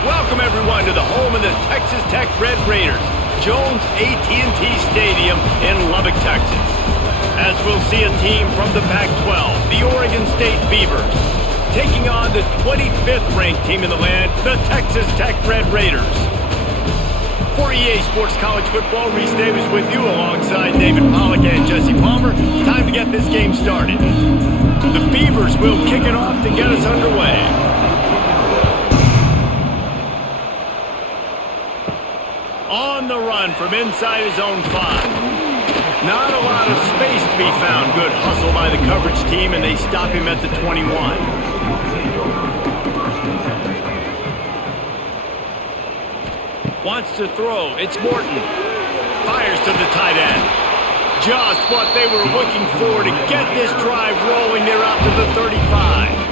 Welcome everyone to the home of the Texas Tech Red Raiders, Jones AT&T Stadium in Lubbock, Texas. As we'll see a team from the Pac-12, the Oregon State Beavers, taking on the 25th ranked team in the land, the Texas Tech Red Raiders. For EA Sports College Football, Reese Davis with you alongside David Pollack and Jesse Palmer. Time to get this game started. The Beavers will kick it off to get us underway. On the run from inside his own 5. Not a lot of space to be found. Good hustle by the coverage team, and they stop him at the 21. Wants to throw. It's Morton. Fires to the tight end. Just what they were looking for to get this drive rolling. They're out to the 35.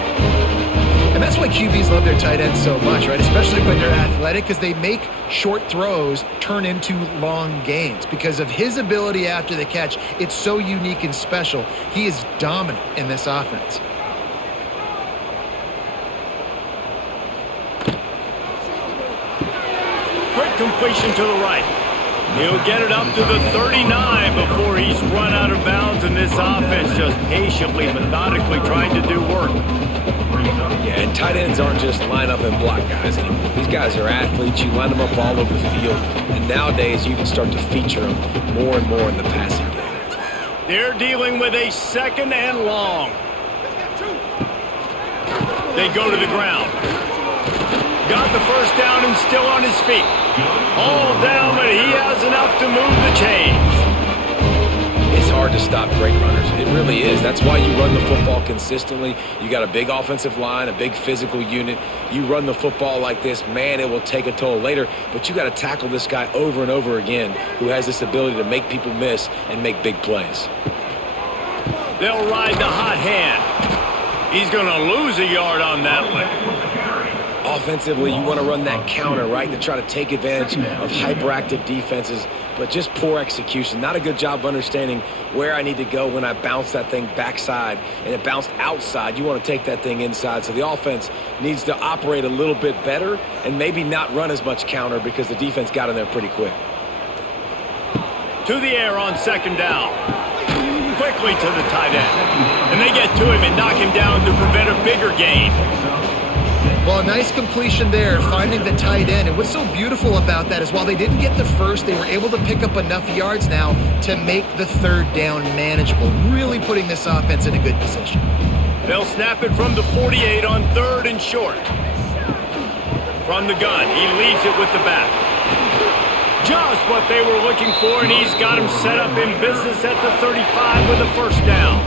And that's why QBs love their tight ends so much, right? Especially when they're athletic, because they make short throws turn into long gains. Because of his ability after the catch, it's so unique and special. He is dominant in this offense. Quick completion to the right. He'll get it up to the 39 before he's run out of bounds, and this offense just patiently, methodically trying to do work. Yeah, and tight ends aren't just line up and block guys anymore. These guys are athletes. You line them up all over the field, and nowadays you can start to feature them more and more in the passing game. They're dealing with a second and long. They go to the ground. Got the first down and still on his feet. All down, but he has enough to move the chains. It's hard to stop great runners. It really is. That's why you run the football consistently. You got a big offensive line, a big physical unit. You run the football like this, man, it will take a toll later. But you got to tackle this guy over and over again who has this ability to make people miss and make big plays. They'll ride the hot hand. He's going to lose a yard on that one. Offensively, you want to run that counter, right, to try to take advantage of hyperactive defenses, but just poor execution. Not a good job of understanding where I need to go when I bounce that thing backside, and it bounced outside. You want to take that thing inside, so the offense needs to operate a little bit better and maybe not run as much counter because the defense got in there pretty quick. To the air on second down. Quickly to the tight end. And they get to him and knock him down to prevent a bigger gain. Well, a nice completion there, finding the tight end. And what's so beautiful about that is while they didn't get the first, they were able to pick up enough yards now to make the third down manageable, really putting this offense in a good position. They'll snap it from the 48 on third and short. From the gun, he leaves it with the back. Just what they were looking for, and he's got him set up in business at the 35 with a first down.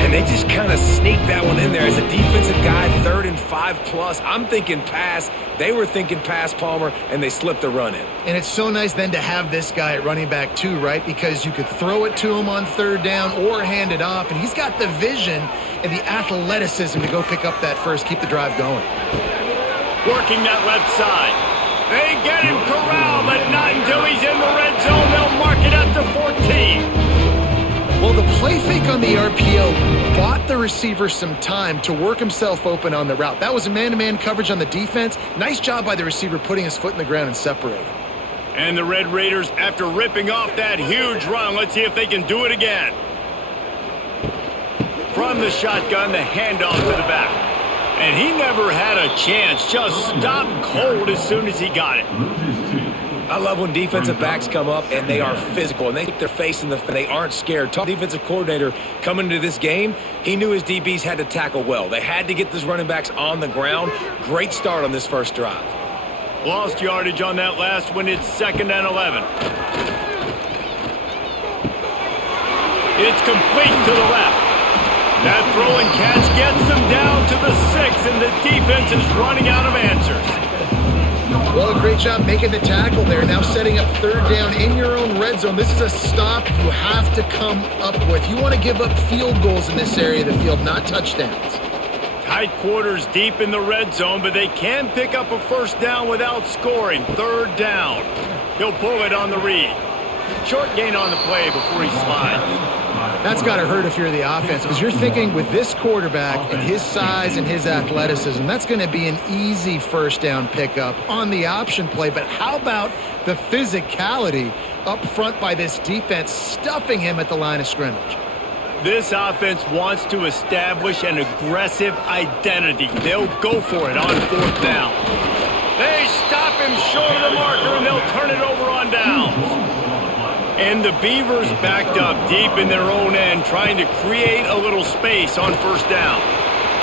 And they just kind of sneaked that one in there. As a defensive guy, 3rd and 5+. I'm thinking pass. They were thinking pass, Palmer, and they slipped the run in. And it's so nice then to have this guy at running back too, right? Because you could throw it to him on third down or hand it off, and he's got the vision and the athleticism to go pick up that first, keep the drive going. Working that left side. They get him corralled, but not until he's in the red zone. They'll mark it at the 14. Well, the play fake on the RPO bought the receiver some time to work himself open on the route. That was a man-to-man coverage on the defense. Nice job by the receiver putting his foot in the ground and separating. And the Red Raiders, after ripping off that huge run, let's see if they can do it again. From the shotgun, the handoff to the back. And he never had a chance, just stopped cold as soon as he got it. I love when defensive backs come up and they are physical and they keep their face in the they aren't scared. Top defensive coordinator coming into this game, he knew his DBs had to tackle well. They had to get these running backs on the ground. Great start on this first drive. Lost yardage on that last one. It's 2nd and 11. It's complete to the left. That throw and catch gets them down to the 6, and the defense is running out of answers. Well, a great job making the tackle there. Now setting up third down in your own red zone. This is a stop you have to come up with. You want to give up field goals in this area of the field, not touchdowns. Tight quarters deep in the red zone, but they can pick up a first down without scoring. Third down. He'll pull it on the read. Short gain on the play before he slides. That's got to hurt if you're the offense, because you're thinking with this quarterback and his size and his athleticism, that's going to be an easy first down pickup on the option play. But how about the physicality up front by this defense, stuffing him at the line of scrimmage? This offense wants to establish an aggressive identity. They'll go for it on fourth down. They stop him short of the marker, and they'll turn it over on downs. And the Beavers backed up deep in their own end, trying to create a little space on first down.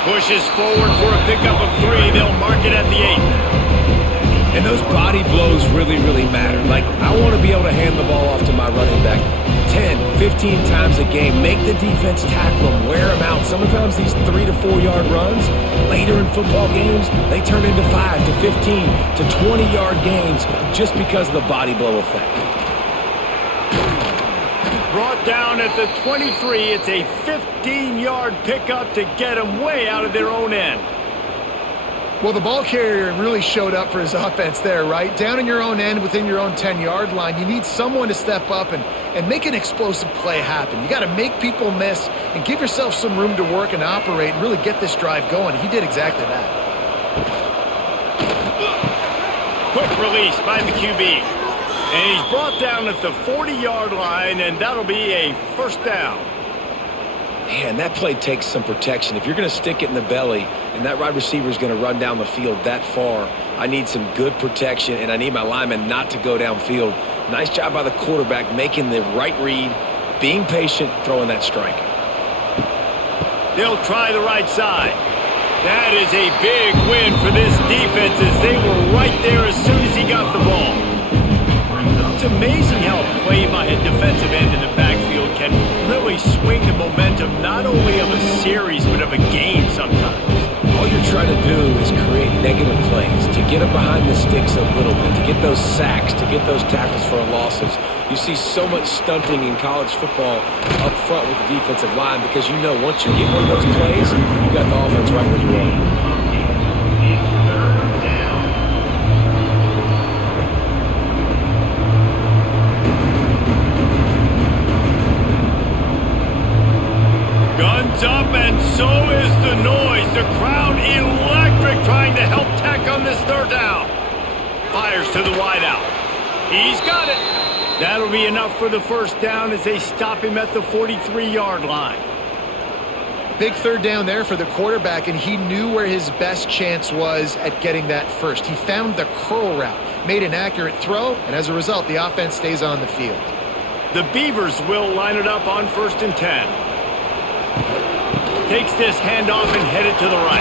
Pushes forward for a pickup of 3. They'll mark it at the 8. And those body blows really, really matter. Like, I want to be able to hand the ball off to my running back 10, 15 times a game. Make the defense tackle them, wear them out. Sometimes these 3 to 4 yard runs, later in football games, they turn into 5 to 15 to 20 yard gains just because of the body blow effect. Brought down at the 23. It's a 15-yard pickup to get them way out of their own end. Well, the ball carrier really showed up for his offense there, right? Down in your own end, within your own 10-yard line, you need someone to step up and make an explosive play happen. You got to make people miss and give yourself some room to work and operate and really get this drive going. He did exactly that. Quick release by the QB. And he's brought down at the 40-yard line, and that'll be a first down. Man, that play takes some protection. If you're going to stick it in the belly and that wide receiver is going to run down the field that far, I need some good protection, and I need my lineman not to go downfield. Nice job by the quarterback making the right read, being patient, throwing that strike. They'll try the right side. That is a big win for this defense as they were right there as soon as he got the ball. It's amazing how a play by a defensive end in the backfield can really swing the momentum not only of a series but of a game sometimes. All you're trying to do is create negative plays, to get them behind the sticks a little bit, to get those sacks, to get those tackles for losses. You see so much stunting in college football up front with the defensive line because you know once you get one of those plays, you got the offense right where you want it. Up, and so is the noise. The crowd electric, trying to help Tech on this third down. Fires to the wideout. He's got it. That'll be enough for the first down as they stop him at the 43-yard line. Big third down there for the quarterback, and he knew where his best chance was at getting that first. He found the curl route, made an accurate throw, and as a result, the offense stays on the field. The Beavers will line it up on 1st and 10. Takes this handoff and headed to the right.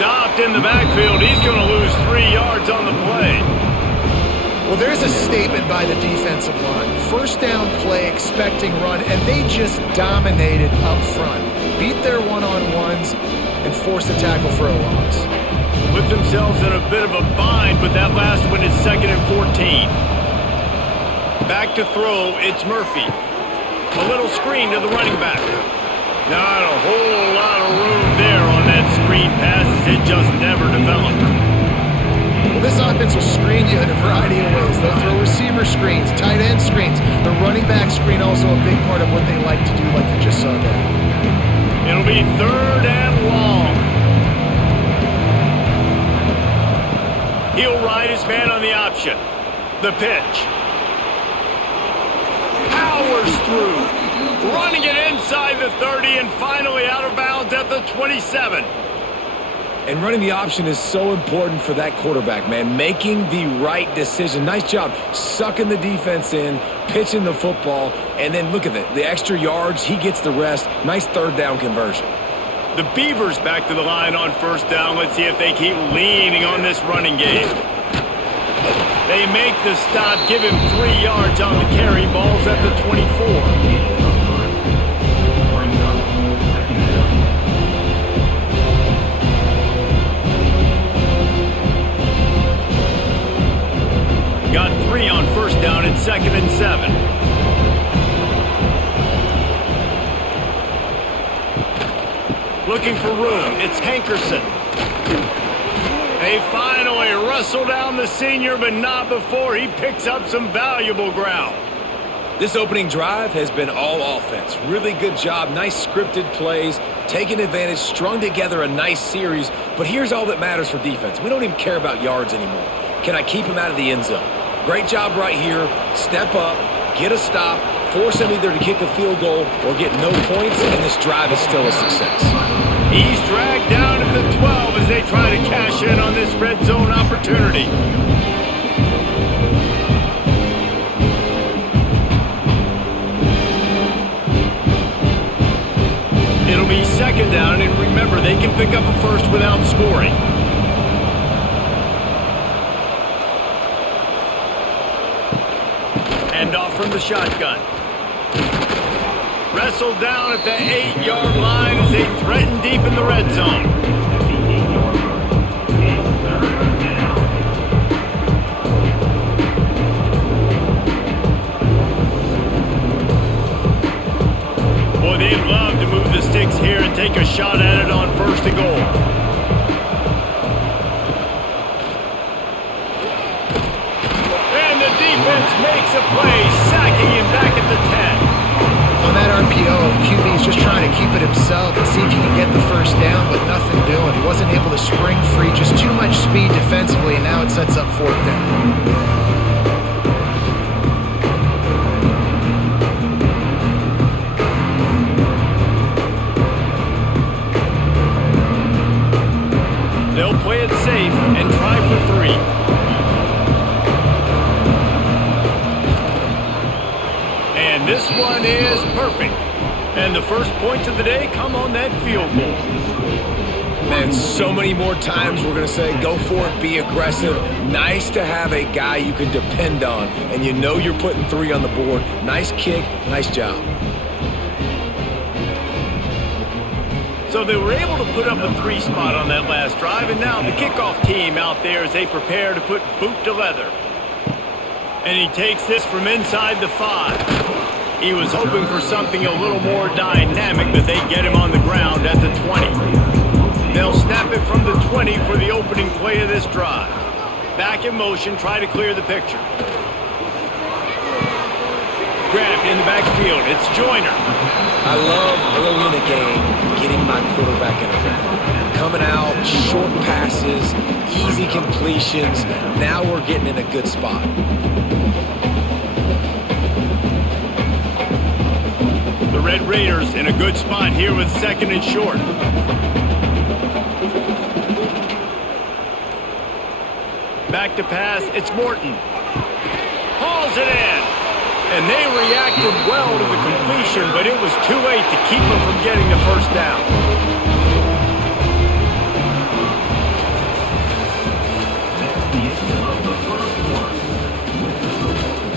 Stopped in the backfield. He's going to lose 3 yards on the play. Well, there's a statement by the defensive line. First down play, expecting run, and they just dominated up front. Beat their one-on-ones and forced a tackle for a loss. Put themselves in a bit of a bind, but that last one is 2nd and 14. Back to throw, it's Murphy. A little screen to the running back. Not a whole lot of room there on that screen pass as it just never developed. Well, this offense will screen you in a variety of ways. They'll throw receiver screens, tight end screens. The running back screen also a big part of what they like to do, like you just saw there. It'll be 3rd and long. He'll ride his man on the option. The pitch. Powers through. Running it inside the 30 and finally out of bounds at the 27. And running the option is so important for that quarterback, man. Making the right decision. Nice job sucking the defense in, pitching the football, and then look at it. The extra yards, he gets the rest. Nice third down conversion. The Beavers back to the line on first down. Let's see if they keep leaning on this running game. They make the stop, give him 3 yards on the carry. Ball's at the 24. Got 3 on first down and 2nd and 7. Looking for room. It's Hankerson. They finally wrestle down the senior, but not before he picks up some valuable ground. This opening drive has been all offense. Really good job, nice scripted plays, taking advantage, strung together a nice series. But here's all that matters for defense. We don't even care about yards anymore. Can I keep him out of the end zone? Great job right here. Step up, get a stop, force him either to kick a field goal or get no points, and this drive is still a success. He's dragged down to the 12 as they try to cash in on this red zone opportunity. It'll be second down, and remember, they can pick up a first without scoring. Hand off from the shotgun. Wrestled down at the 8-yard line as they threaten deep in the red zone. Boy, they'd love to move the sticks here and take a shot at it on first and goal. And the defense makes a play, sacking him back at the 10. On that RPO, QB is just trying to keep it himself and see if he can get the first down, but nothing doing. He wasn't able to spring free, just too much speed defensively, and now it sets up fourth down. They'll play it safe and try for 3. And this one is perfect. And the first points of the day come on that field goal. Man, so many more times we're going to say, go for it, be aggressive. Nice to have a guy you can depend on, and you know you're putting 3 on the board. Nice kick, nice job. So they were able to put up a 3 spot on that last drive, and now the kickoff team out there as they prepare to put boot to leather. And he takes this from inside the 5. He was hoping for something a little more dynamic, but they get him on the ground at the 20. They'll snap it from the 20 for the opening play of this drive. Back in motion, try to clear the picture. Grabbed in the backfield, it's Joyner. I love early in the game getting my quarterback in a rhythm. Coming out, short passes, easy completions. Now we're getting in a good spot. The Red Raiders in a good spot here with second and short. Back to pass, it's Morton. Hauls it in. And they reacted well to the completion, but it was too late to keep them from getting the first down.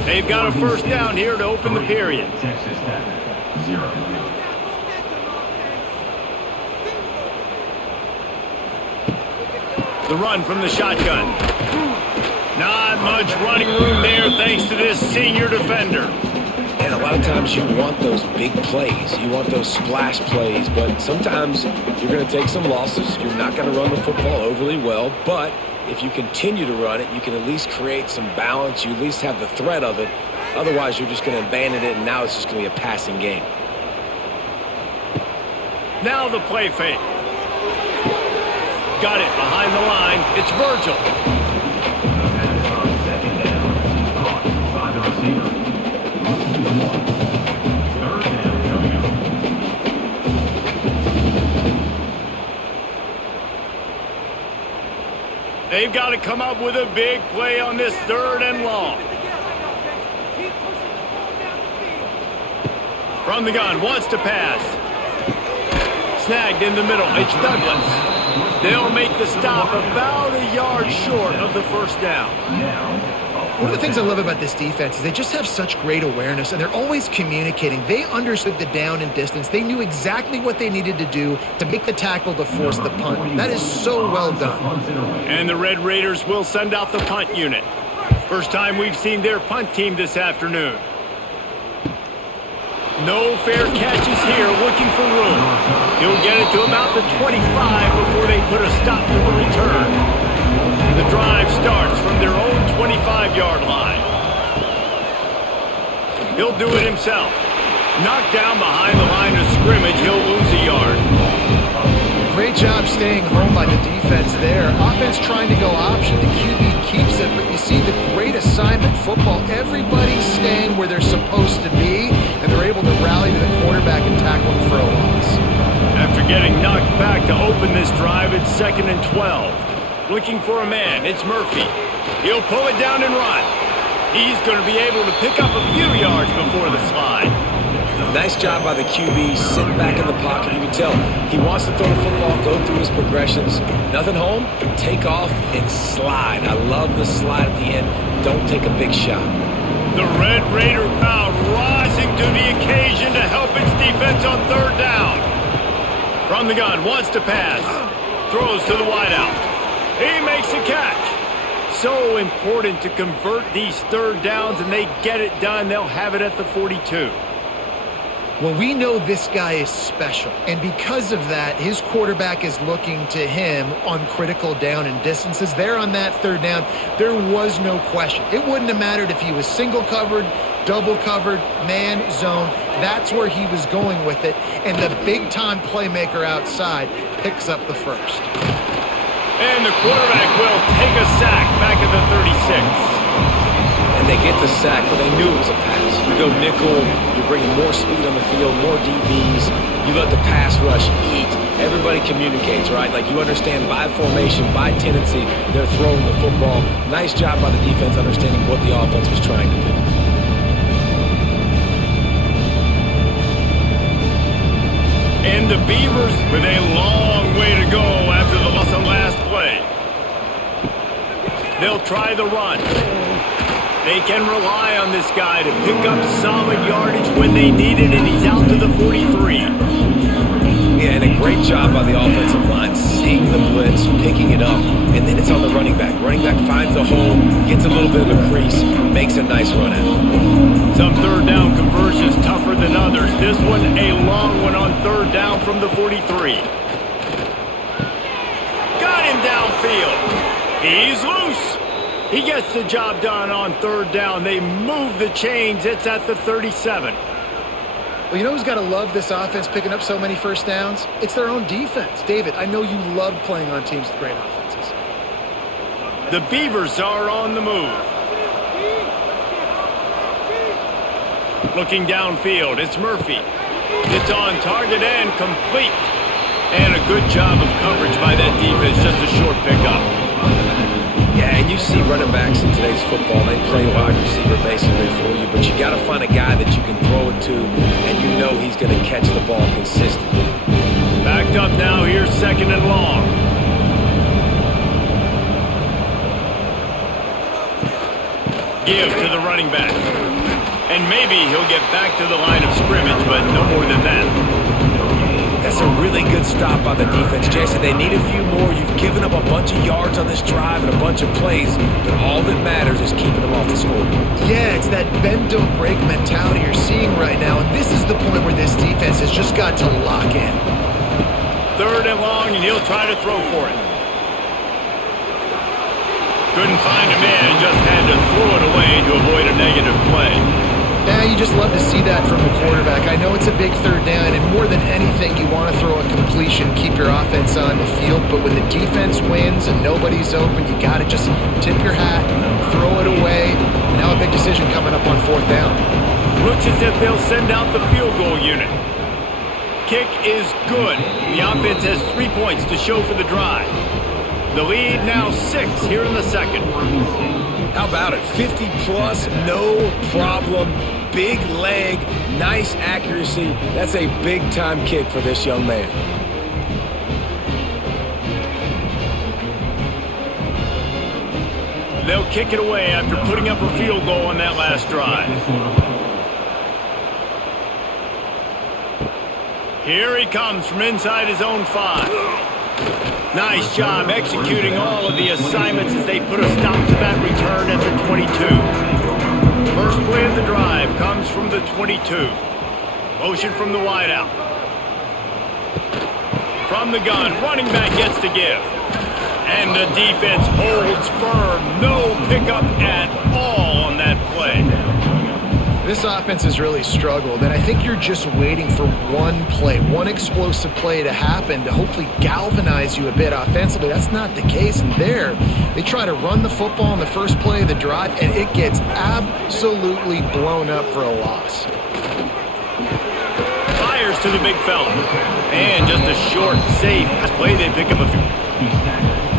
They've got a first down here to open the period. The run from the shotgun. Not much running room there thanks to this senior defender. And a lot of times you want those big plays. You want those splash plays, but sometimes you're going to take some losses. You're not going to run the football overly well, but if you continue to run it, you can at least create some balance. You at least have the threat of it. Otherwise, you're just going to abandon it, and now it's just going to be a passing game. Now the play fake. Got it behind the line. It's Virgil. They've got to come up with a big play on this 3rd and long. From the gun, wants to pass. Snagged in the middle, it's Douglas. They'll make the stop about a yard short of the first down. One of the things I love about this defense is they just have such great awareness, and they're always communicating. They understood the down and distance. They knew exactly what they needed to do to make the tackle to force the punt. That is so well done. And the Red Raiders will send out the punt unit. First time we've seen their punt team this afternoon. No fair catches here, looking for room. He'll get it to about the 25 before they put a stop to the return. The drive starts from their own 25-yard line. He'll do it himself. Knocked down behind the line of scrimmage, he'll lose a yard. Great job staying home by the defense there. Offense trying to go option. The QB keeps it, but you see the great assignment football. Everybody's staying where they're supposed to be, and they're able to rally to the quarterback and tackle him for a loss. After getting knocked back to open this drive, it's 2nd and 12. Looking for a man, it's Murphy. He'll pull it down and run. He's going to be able to pick up a few yards before the slide. Nice job by the QB, sitting back in the pocket. You can tell he wants to throw the football, go through his progressions. Nothing home, take off and slide. I love the slide at the end. Don't take a big shot. The Red Raider crowd rising to the occasion to help its defense on 3rd down. From the gun, wants to pass. Throws to the wideout. He makes a catch. So important to convert these 3rd downs, and they get it done. They'll have it at the 42. Well, we know this guy is special, and because of that, his quarterback is looking to him on critical down and distances. There on that 3rd down, there was no question. It wouldn't have mattered if he was single covered, double covered, man, zone. That's where he was going with it, and the big-time playmaker outside picks up the first. And the quarterback will take a sack back at the 36. And they get the sack, but they knew it was a pass. You go nickel, you're bringing more speed on the field, more DBs. You let the pass rush eat. Everybody communicates, right? Like you understand by formation, by tendency, they're throwing the football. Nice job by the defense understanding what the offense was trying to do. And the Beavers with a long way to go after the loss on last play. They'll try the run. They can rely on this guy to pick up solid yardage when they need it, and he's out to the 43. Yeah, and a great job by the offensive line, seeing the blitz, picking it up, and then it's on the running back. Running back finds the hole, gets a little bit of a crease, makes a nice run at it. Some 3rd down conversions tougher than others. This one, a long one on 3rd down from the 43. Got him downfield. He's loose. He gets the job done on 3rd down. They move the chains. It's at the 37. Well, you know who's got to love this offense picking up so many 1st downs? It's their own defense. David, I know you love playing on teams with great offenses. The Beavers are on the move. Looking downfield, it's Murphy. It's on target and complete. And a good job of coverage by that defense. Just a short pickup. Yeah, and you see running backs in today's football, they play wide receiver basically for you, but you got to find a guy that you can throw it to, and you know he's going to catch the ball consistently. Backed up now, here's 2nd and long. Give to the running back. And maybe he'll get back to the line of scrimmage, but no more than that. That's a really good stop by the defense, Jason. They need a few more. You've given up a bunch of yards on this drive and a bunch of plays, but all that matters is keeping them off the scoreboard. Yeah, it's that bend, don't break mentality you're seeing right now, and this is the point where this defense has just got to lock in. 3rd and long, and he'll try to throw for it. Couldn't find a man, just had to throw it away to avoid a negative play. Yeah, you just love to see that from the quarterback. I know it's a big 3rd down, and more than anything, you want to throw a completion, keep your offense on the field. But when the defense wins and nobody's open, you got to just tip your hat, throw it away. Now a big decision coming up on 4th down. Looks as if they'll send out the field goal unit. Kick is good. The offense has 3 points to show for the drive. The lead now 6 here in the 2nd. How about it? 50 plus, no problem. Big leg, nice accuracy. That's a big-time kick for this young man. They'll kick it away after putting up a field goal on that last drive. Here he comes from inside his own 5. Nice job executing all of the assignments as they put a stop to that return at the 22. First play of the drive comes from the 22. Motion from the wideout. From the gun, running back gets to give. And the defense holds firm. No pickup at all on that play. This offense has really struggled, and I think you're just waiting for one play, one explosive play to happen to hopefully galvanize you a bit offensively. That's not the case, and there, they try to run the football in the first play of the drive, and it gets absolutely blown up for a loss. Fires to the big fella. And just a short, safe play. They pick up a few.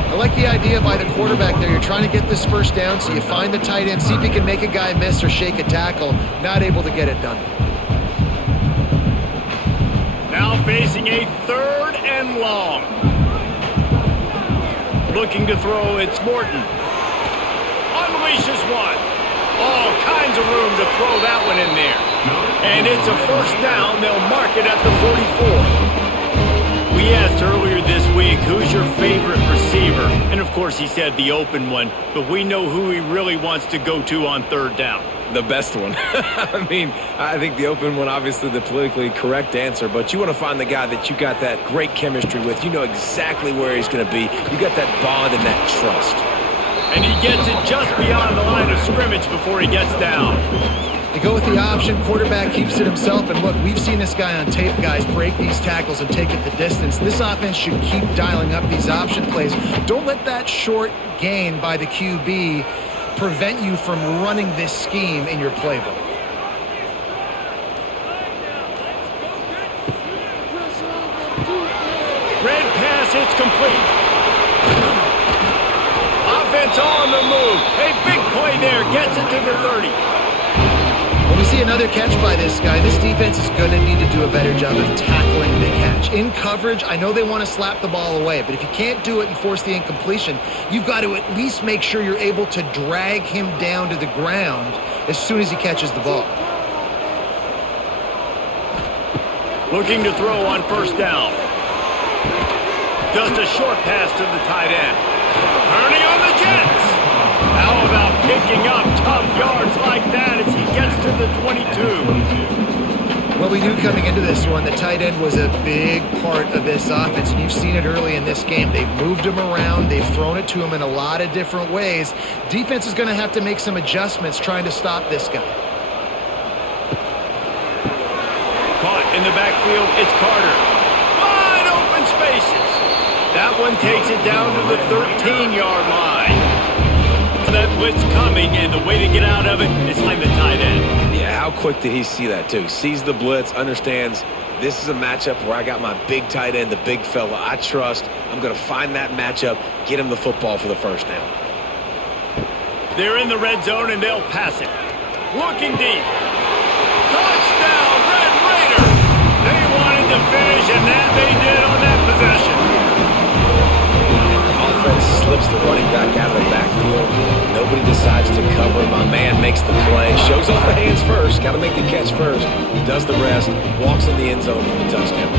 I like the idea by the quarterback there. You're trying to get this first down, so you find the tight end, see if he can make a guy miss or shake a tackle. Not able to get it done. Now facing a 3rd and long. Looking to throw, it's Morton. Unleashes one. All kinds of room to throw that one in there. And it's a first down. They'll mark it at the 44. We asked earlier this week, who's your favorite receiver? And of course he said the open one, but we know who he really wants to go to on 3rd down. The best one. I mean, I think the open one, obviously the politically correct answer, but you want to find the guy that you got that great chemistry with. You know exactly where he's going to be. You got that bond and that trust. And he gets it just beyond the line of scrimmage before he gets down. They go with the option, quarterback keeps it himself, and look, we've seen this guy on tape, guys, break these tackles and take it the distance. This offense should keep dialing up these option plays. Don't let that short gain by the QB prevent you from running this scheme in your playbook. Red pass, it's complete. Offense on the move. A big play there, gets it to the 30. When we see another catch by this guy, this defense is going to need to do a better job of tackling the catch. In coverage, I know they want to slap the ball away, but if you can't do it and force the incompletion, you've got to at least make sure you're able to drag him down to the ground as soon as he catches the ball. Looking to throw on 1st down. Just a short pass to the tight end. Turning on the Jets. How about picking up tough yards like that as he gets to the 22? Well, we knew coming into this one, the tight end was a big part of this offense, and you've seen it early in this game. They've moved him around. They've thrown it to him in a lot of different ways. Defense is going to have to make some adjustments trying to stop this guy. Caught in the backfield, it's Carter. Wide open spaces. That one takes it down to the 13-yard line. That blitz coming, and the way to get out of it is find the tight end. Yeah, how quick did he see that, too? Sees the blitz, understands this is a matchup where I got my big tight end, the big fella I trust. I'm going to find that matchup, get him the football for the first down. They're in the red zone, and they'll pass it. Looking deep. Touchdown, Red Raiders! They wanted to finish, and that they did on that possession. Offense slips the running back out of the backfield. Nobody decides to cover. My man makes the play. Shows off the hands first. Got to make the catch first. Does the rest. Walks in the end zone for the touchdown.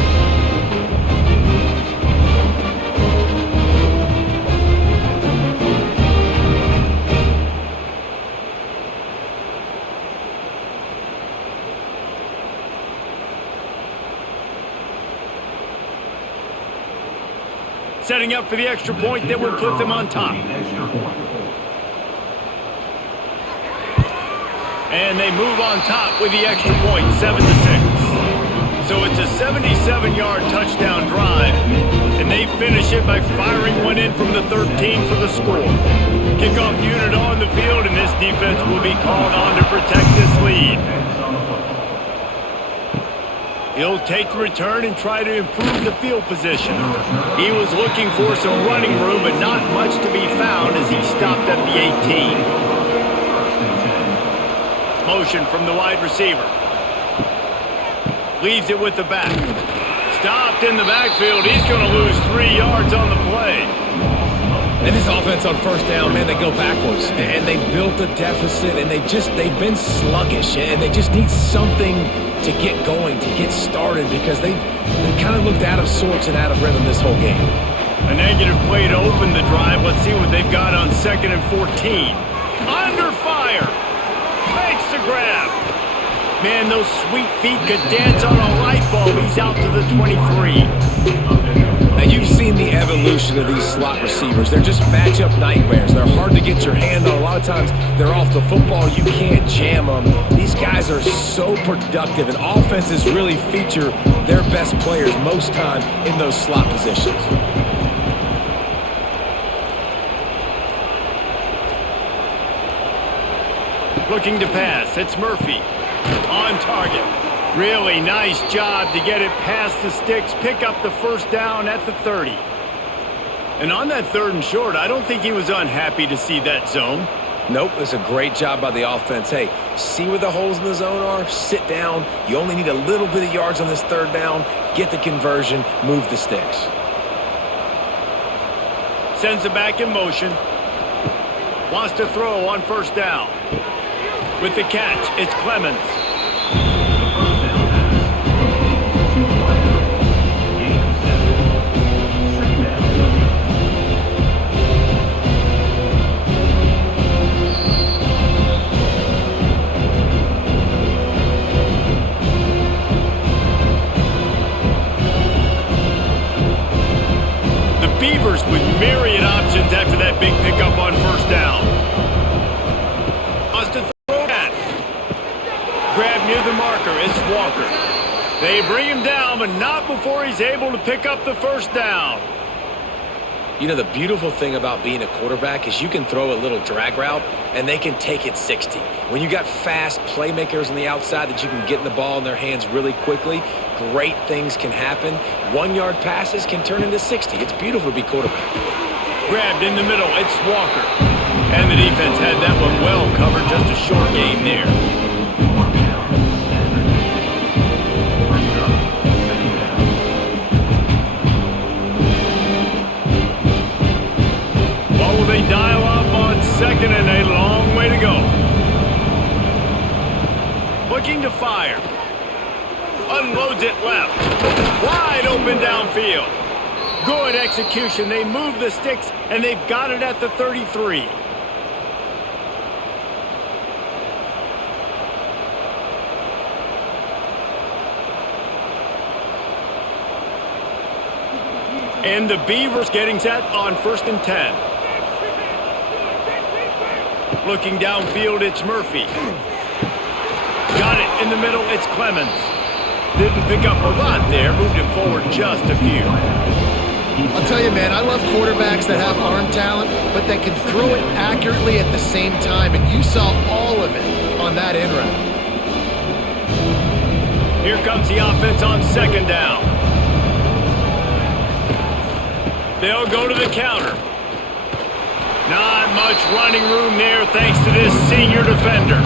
Setting up for the extra point that will put them on top. And they move on top with the extra point, 7-6. So it's a 77-yard touchdown drive, and they finish it by firing one in from the 13 for the score. Kickoff unit on the field, and this defense will be called on to protect this lead. He'll take the return and try to improve the field position. He was looking for some running room, but not much to be found as he stopped at the 18. Motion from the wide receiver. Leaves it with the back. Stopped in the backfield. He's going to lose 3 yards on the play. And this offense on first down, man, they go backwards. And they built a deficit, and they've been sluggish, and they just need something to get going, to get started, because they kind of looked out of sorts and out of rhythm this whole game. A negative play to open the drive. Let's see what they've got on 2nd and 14. Under fire. Makes the grab. Man, those sweet feet could dance on a light bulb. He's out to the 23. you've seen the evolution of these slot receivers. They're just matchup nightmares. They're hard to get your hand on. A lot of times they're off the football. You can't jam them. These guys are so productive, and offenses really feature their best players most time in those slot positions. Looking to pass, it's Murphy. On target. Really nice job to get it past the sticks, pick up the first down at the 30. And on that 3rd and short, I don't think he was unhappy to see that zone. Nope, it's a great job by the offense. Hey, see where the holes in the zone are? Sit down. You only need a little bit of yards on this 3rd down. Get the conversion, move the sticks. Sends it back in motion. Wants to throw on 1st down. With the catch, it's Clemens. The Beavers with myriad options after that big pickup on 1st down. Wants to throw that. Grab near the marker, it's Walker. They bring him down, but not before he's able to pick up the 1st down. You know, the beautiful thing about being a quarterback is you can throw a little drag route, and they can take it 60. When you got fast playmakers on the outside that you can get the ball in their hands really quickly, great things can happen. 1-yard passes can turn into 60. It's beautiful to be quarterback. Grabbed in the middle, it's Walker. And the defense had that one well covered, just a short game there. What will they dial up on 2nd and a long way to go? Looking to fire. Unloads it left. Wide open downfield. Good execution. They move the sticks, and they've got it at the 33. And the Beavers getting set on 1st and 10. Looking downfield, it's Murphy. Got it in the middle, it's Clemens. Didn't pick up a lot there, moved it forward just a few. I'll tell you, man, I love quarterbacks that have arm talent, but that can throw it accurately at the same time, and you saw all of it on that end route. Here comes the offense on 2nd down. They'll go to the counter. Not much running room there thanks to this senior defender.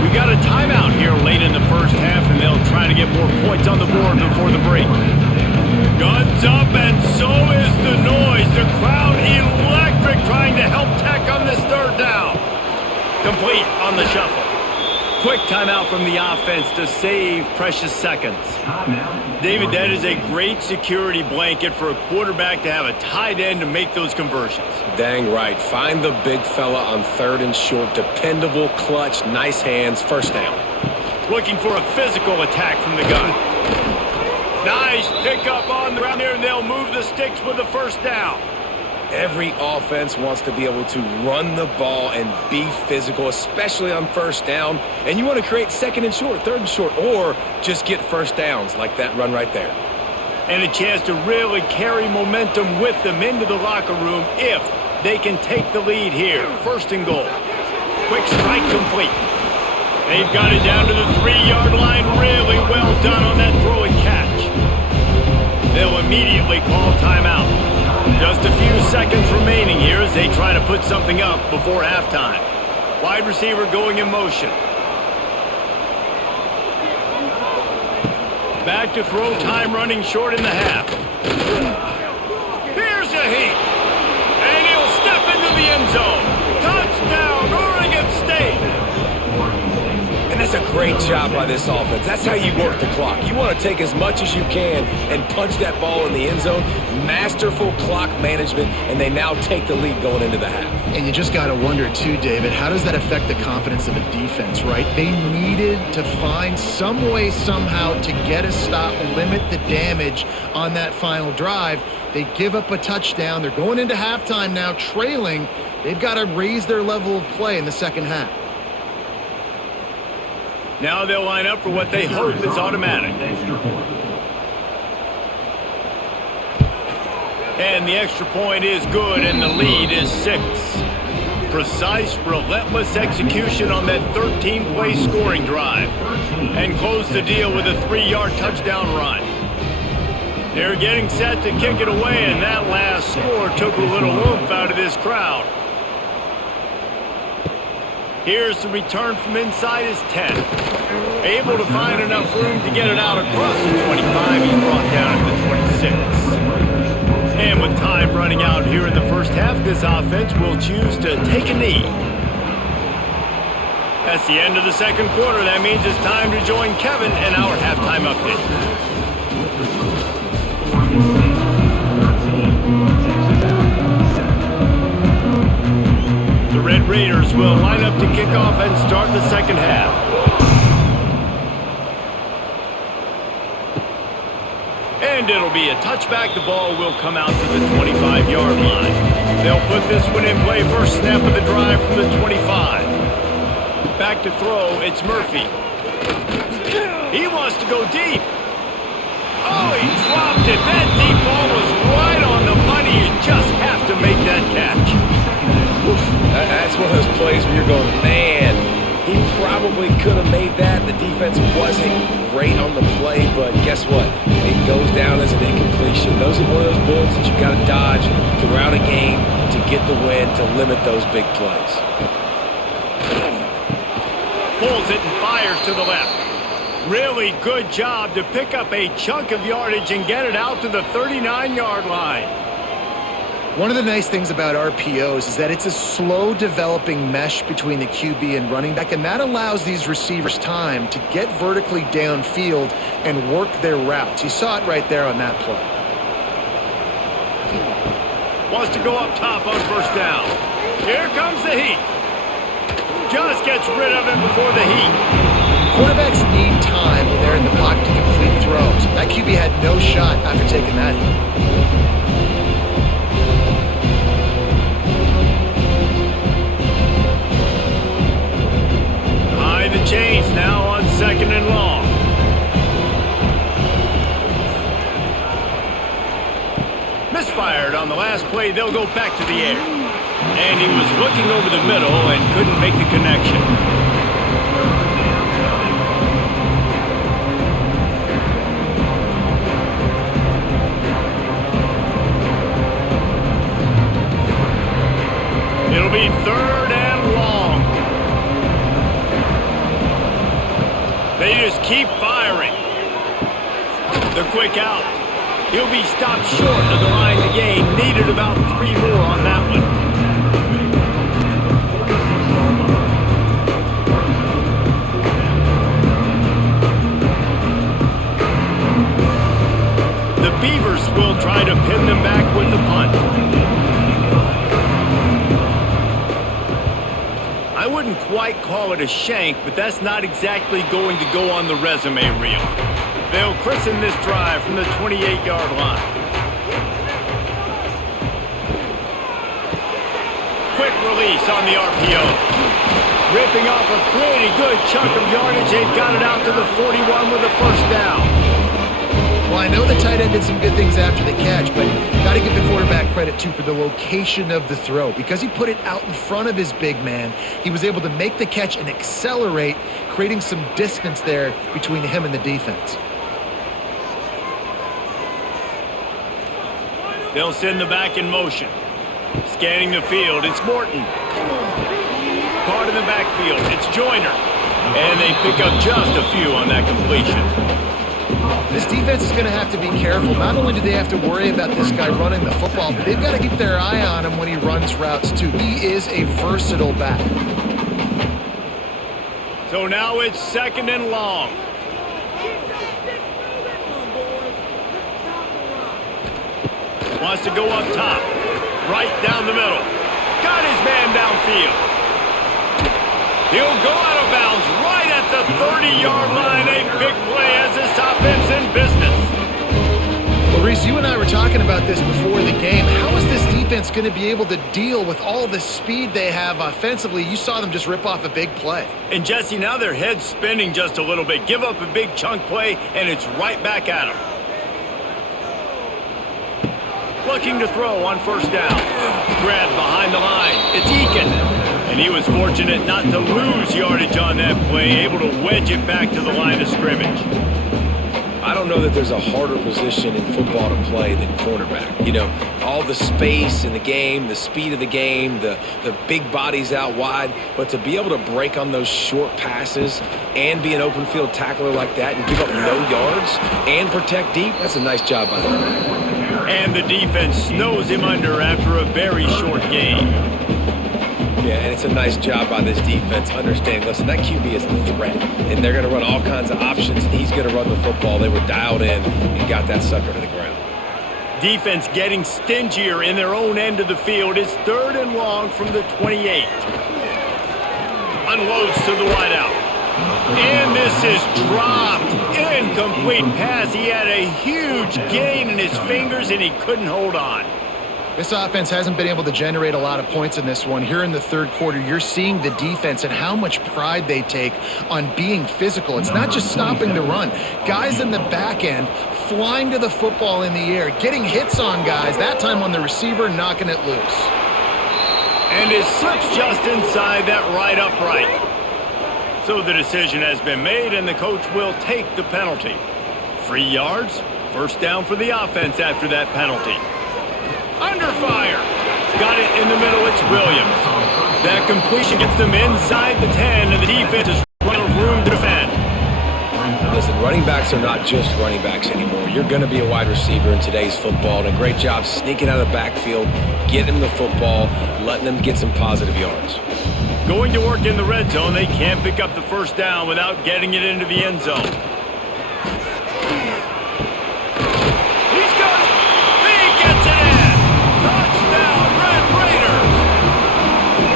We've got a timeout here late in the 1st half, and they'll try to get more points on the board before the break. Guns up, and so is the noise. The crowd electric, trying to help Tech on this 3rd down. Complete on the shuffle. Quick timeout from the offense to save precious seconds. David, that is a great security blanket for a quarterback to have a tight end to make those conversions. Dang right. Find the big fella on 3rd and short. Dependable, clutch, nice hands, 1st down. Looking for a physical attack from the gun. Nice pickup on the ground there, and they'll move the sticks with the 1st down. Every offense wants to be able to run the ball and be physical, especially on 1st down. And you want to create 2nd and short, 3rd and short, or just get 1st downs like that run right there. And a chance to really carry momentum with them into the locker room if they can take the lead here. 1st and goal. Quick strike complete. They've got it down to the 3-yard line. Really well done on that throw and catch. They'll immediately call timeout. Just a few seconds remaining here as they try to put something up before halftime. Wide receiver going in motion. Back to throw, time running short in the half. Here's a heat. And he'll step into the end zone. Touchdown, Oregon State. And that's a Great job by this offense. That's how you work the clock. You want to take as much as you can and punch that ball in the end zone. Masterful clock management, and they now take the lead going into the half. And you just got to wonder, too, David, how does that affect the confidence of a defense, right? They needed to find some way, somehow, to get a stop, limit the damage on that final drive. They give up a touchdown. They're going into halftime now, trailing. They've got to raise their level of play in the second half. Now they'll line up for what they hope is automatic. And the extra point is good, and the lead is 6. Precise, relentless execution on that 13-play scoring drive. And close the deal with a 3-yard touchdown run. They're getting set to kick it away, and that last score took a little oomph out of this crowd. Here's the return from inside his 10. Able to find enough room to get it out across the 25. He's brought down at the 26. And with time running out here in the first half, this offense will choose to take a knee. That's the end of the second quarter. That means it's time to join Kevin in our halftime update. The Red Raiders will line up to kick off and start the second half. And it'll be a touchback. The ball will come out to the 25-yard line. They'll put this one in play. First snap of the drive from the 25. Back to throw, it's Murphy. He wants to go deep. Oh, he dropped it. That deep ball was right on the money. You just have to make that catch. That's one of those plays where you're going, man, he probably could have made that. The defense wasn't great on the play, but guess what? It goes down as an incompletion. Those are one of those bullets that you've got to dodge throughout a game to get the win, to limit those big plays. Pulls it and fires to the left. Really good job to pick up a chunk of yardage and get it out to the 39-yard line. One of the nice things about RPOs is that it's a slow developing mesh between the QB and running back, and that allows these receivers time to get vertically downfield and work their routes. You saw it right there on that play. Wants to go up top on first down. Here comes the heat. Just gets rid of it before the heat. Quarterbacks need time when they're in the pocket to complete throws. That QB had no shot after taking that heat. The chains now on second and long. Misfired on the last play. They'll go back to the air. And he was looking over the middle and couldn't make the connection. It'll be third and long. They just keep firing. The quick out. He'll be stopped short of the line to gain. Needed about 3 more on that one. The Beavers will try to pin them back with the punt. I wouldn't quite call it a shank, but that's not exactly going to go on the resume reel. They'll christen this drive from the 28-yard line. Quick release on the RPO. Ripping off a pretty good chunk of yardage. They've got it out to the 41 with a first down. Well, I know the tight end did some good things after the catch, but got to give the quarterback credit, too, for the location of the throw. Because he put it out in front of his big man, he was able to make the catch and accelerate, creating some distance there between him and the defense. They'll send the back in motion. Scanning the field, it's Morton. Caught in the backfield, it's Joyner. And they pick up just a few on that completion. This defense is going to have to be careful. Not only do they have to worry about this guy running the football, but they've got to keep their eye on him when he runs routes, too. He is a versatile back. So now it's 2nd and long. Wants to go up top. Right down the middle. Got his man downfield. He'll go out of bounds right at the 30-yard line. A big play as this offense in business. Well, Reese, you and I were talking about this before the game. How is this defense going to be able to deal with all the speed they have offensively? You saw them just rip off a big play. And Jesse, now their head's spinning just a little bit. Give up a big chunk play, and it's right back at them. Looking to throw on 1st down. Grabbed behind the line. It's Eakin. And he was fortunate not to lose yardage on that play, able to wedge it back to the line of scrimmage. I don't know that there's a harder position in football to play than cornerback. You know, all the space in the game, the speed of the game, the big bodies out wide. But to be able to break on those short passes and be an open field tackler like that and give up no yards and protect deep, that's a nice job by the corner. And the defense snows him under after a very short game. Yeah, and it's a nice job by this defense understanding, listen, that QB is a threat, and they're going to run all kinds of options, and he's going to run the football. They were dialed in and got that sucker to the ground. Defense getting stingier in their own end of the field. It's 3rd and long from the 28. Unloads to the wideout. And this is dropped. Incomplete pass. He had a huge gain in his fingers, and he couldn't hold on. This offense hasn't been able to generate a lot of points in this one. Here in the 3rd quarter, you're seeing the defense and how much pride they take on being physical. It's not just stopping the run. Guys in the back end flying to the football in the air, getting hits on guys, that time on the receiver, knocking it loose. And it slips just inside that right upright. So the decision has been made, and the coach will take the penalty. 3 yards, 1st down for the offense after that penalty. Under fire. Got it in the middle. It's Williams. That completion gets them inside the 10, and the defense is running out of room to defend. Listen, running backs are not just running backs anymore. You're going to be a wide receiver in today's football, and a great job sneaking out of the backfield, getting them the football, letting them get some positive yards. Going to work in the red zone, they can't pick up the 1st down without getting it into the end zone. He's got it! He gets it in! Touchdown, Red Raiders!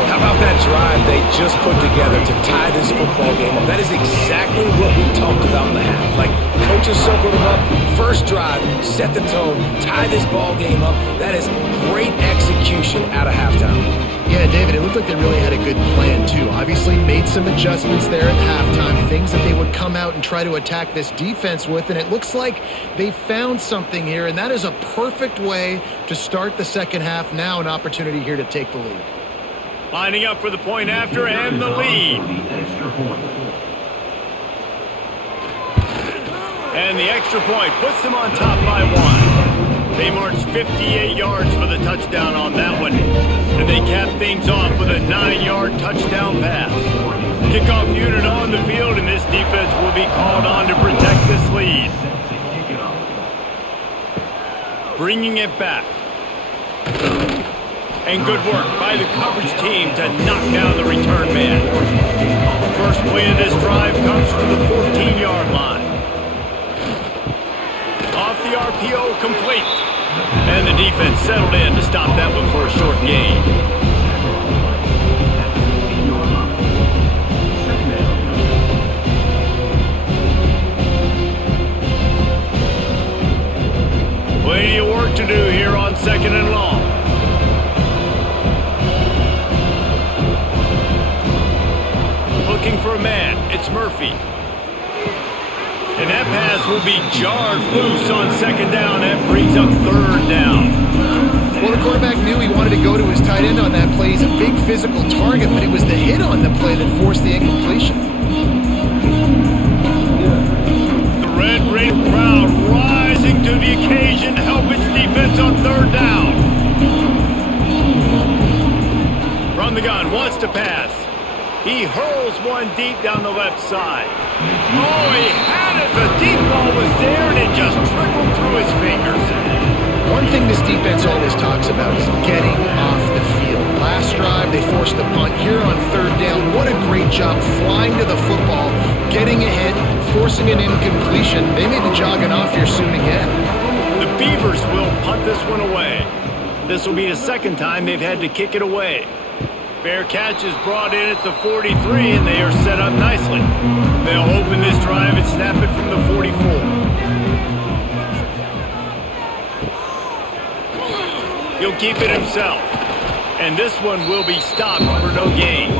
How about that drive they just put together to tie this football game up? That is exactly what we talked about in the half. Like, coaches circled them up, 1st drive, set the tone, tie this ball game up. That is great execution out of halftime. Yeah, David, it looked like they really had a good plan, too. Obviously made some adjustments there at halftime, things that they would come out and try to attack this defense with, and it looks like they found something here, and that is a perfect way to start the 2nd half. Now an opportunity here to take the lead. Lining up for the point after and the lead. And the extra point puts them on top by 1. They marched 58 yards for the touchdown on that one. And they cap things off with a 9-yard touchdown pass. Kickoff unit on the field, and this defense will be called on to protect this lead. Bringing it back. And good work by the coverage team to knock down the return man. First play of this drive comes from the 14-yard line. Off the RPO, complete. And the defense settled in to stop that one for a short gain. Plenty of work to do here on 2nd and long. Looking for a man. It's Murphy. And that pass will be jarred loose on 2nd down. That brings up 3rd down. Well, the quarterback knew he wanted to go to his tight end on that play. He's a big physical target, but it was the hit on the play that forced the incompletion. The Red Raider crowd rising to the occasion to help its defense on 3rd down. From the gun, wants to pass. He hurls one deep down the left side. Oh, he had it. The deep ball was there, and it just trickled through his fingers. One thing this defense always talks about is getting off the field. Last last drive, they forced the punt. Here on third down, what a great job flying to the football, getting a hit, forcing an incompletion. They may be jogging off here soon again. The Beavers will punt this one away. This will be the second time they've had to kick it away. Fair catch is brought in at the 43, and they are set up nicely. They'll open this drive and snap it from the 44. He'll keep it himself. And this one will be stopped for no gain.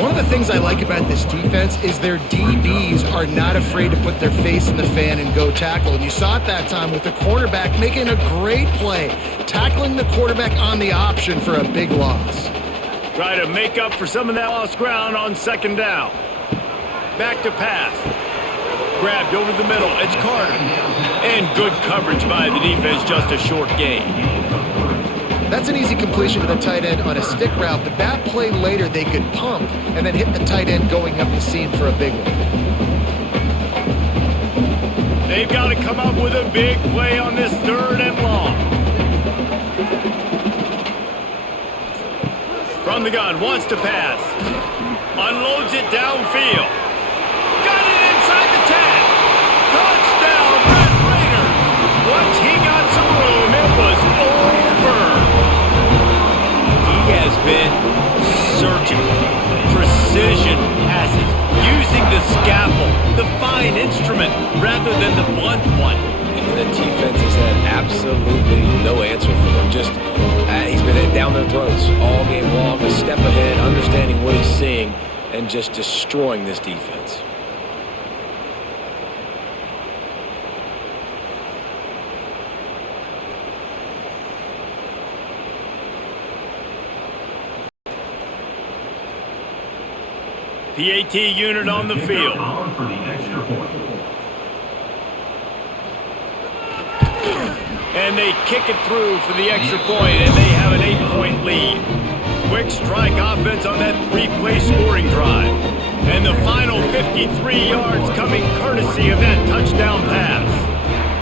One of the things I like about this defense is their DBs are not afraid to put their face in the fan and go tackle. And you saw it that time with the quarterback making a great play, tackling the quarterback on the option for a big loss. Try to make up for some of that lost ground on second down. Back to pass. Grabbed over the middle. It's Carter. And good coverage by the defense, just a short gain. That's an easy completion to the tight end on a stick route, but that play later they could pump and then hit the tight end going up the seam for a big one. They've got to come up with a big play on this third and long. From the gun, wants to pass. Unloads it downfield. Got it inside the 10. Touchdown, Red Raiders. Once he got some room, it was over. He has been surgical. Precision passes. Using the scalpel, the fine instrument, rather than the blunt one. And the defense has had absolutely no answer for them. Just, he's been down their throats all game long, a step ahead, understanding what he's seeing, and just destroying this defense. PAT unit on the field. And they kick it through for the extra point, and they have an 8-point lead. Quick strike offense on that 3-play scoring drive. And the final 53 yards coming courtesy of that touchdown pass.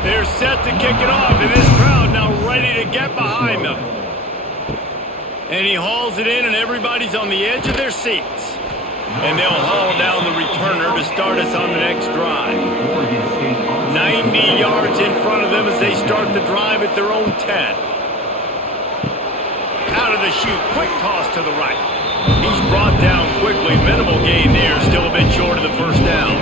They're set to kick it off, and this crowd now ready to get behind them. And he hauls it in, and everybody's on the edge of their seats. And they'll haul down the returner to start us on the next drive. 90 yards in front of them as they start the drive at their own 10. Out of the chute, quick toss to the right. He's brought down quickly. Minimal gain there, still a bit short of the first down.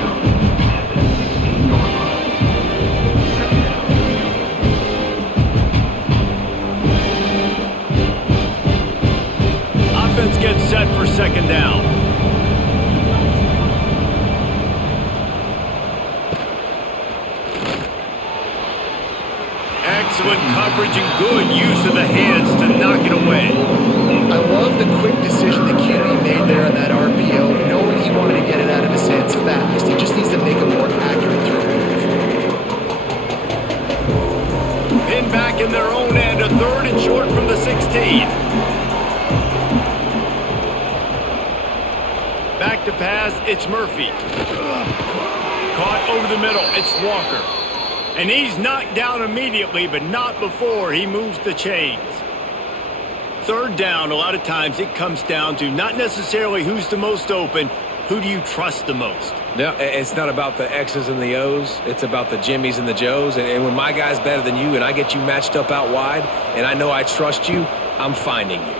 Offense gets set for second down. Excellent coverage and good use of the hands to knock it away. I love the quick decision that QB made there on that RPO, knowing he wanted to get it out of his hands fast. He just needs to make a more accurate throw. Pinned back in their own end, a third and short from the 16. Back to pass, it's Murphy. Caught over the middle, it's Walker. And he's knocked down immediately, but not before he moves the chains. Third down, a lot of times it comes down to not necessarily who's the most open, who do you trust the most? No, it's not about the X's and the O's. It's about the Jimmys and the Joes. And when my guy's better than you and I get you matched up out wide and I know I trust you, I'm finding you.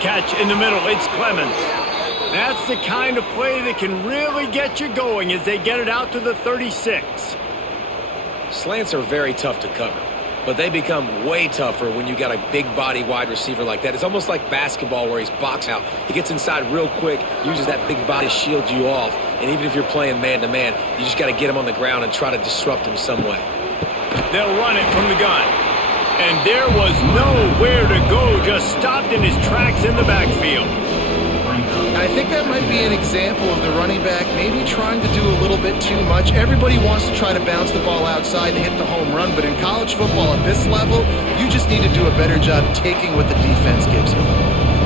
Catch in the middle, it's Clemens. That's the kind of play that can really get you going as they get it out to the 36. Slants are very tough to cover, but they become way tougher when you got a big body wide receiver like that. It's almost like basketball where he's box out. He gets inside real quick, uses that big body to shield you off, and even if you're playing man-to-man, you just got to get him on the ground and try to disrupt him some way. They'll run it from the gun. And there was nowhere to go, just stopped in his tracks in the backfield. I think that might be an example of the running back maybe trying to do a little bit too much. Everybody wants to try to bounce the ball outside and hit the home run, but in college football at this level, you just need to do a better job taking what the defense gives you.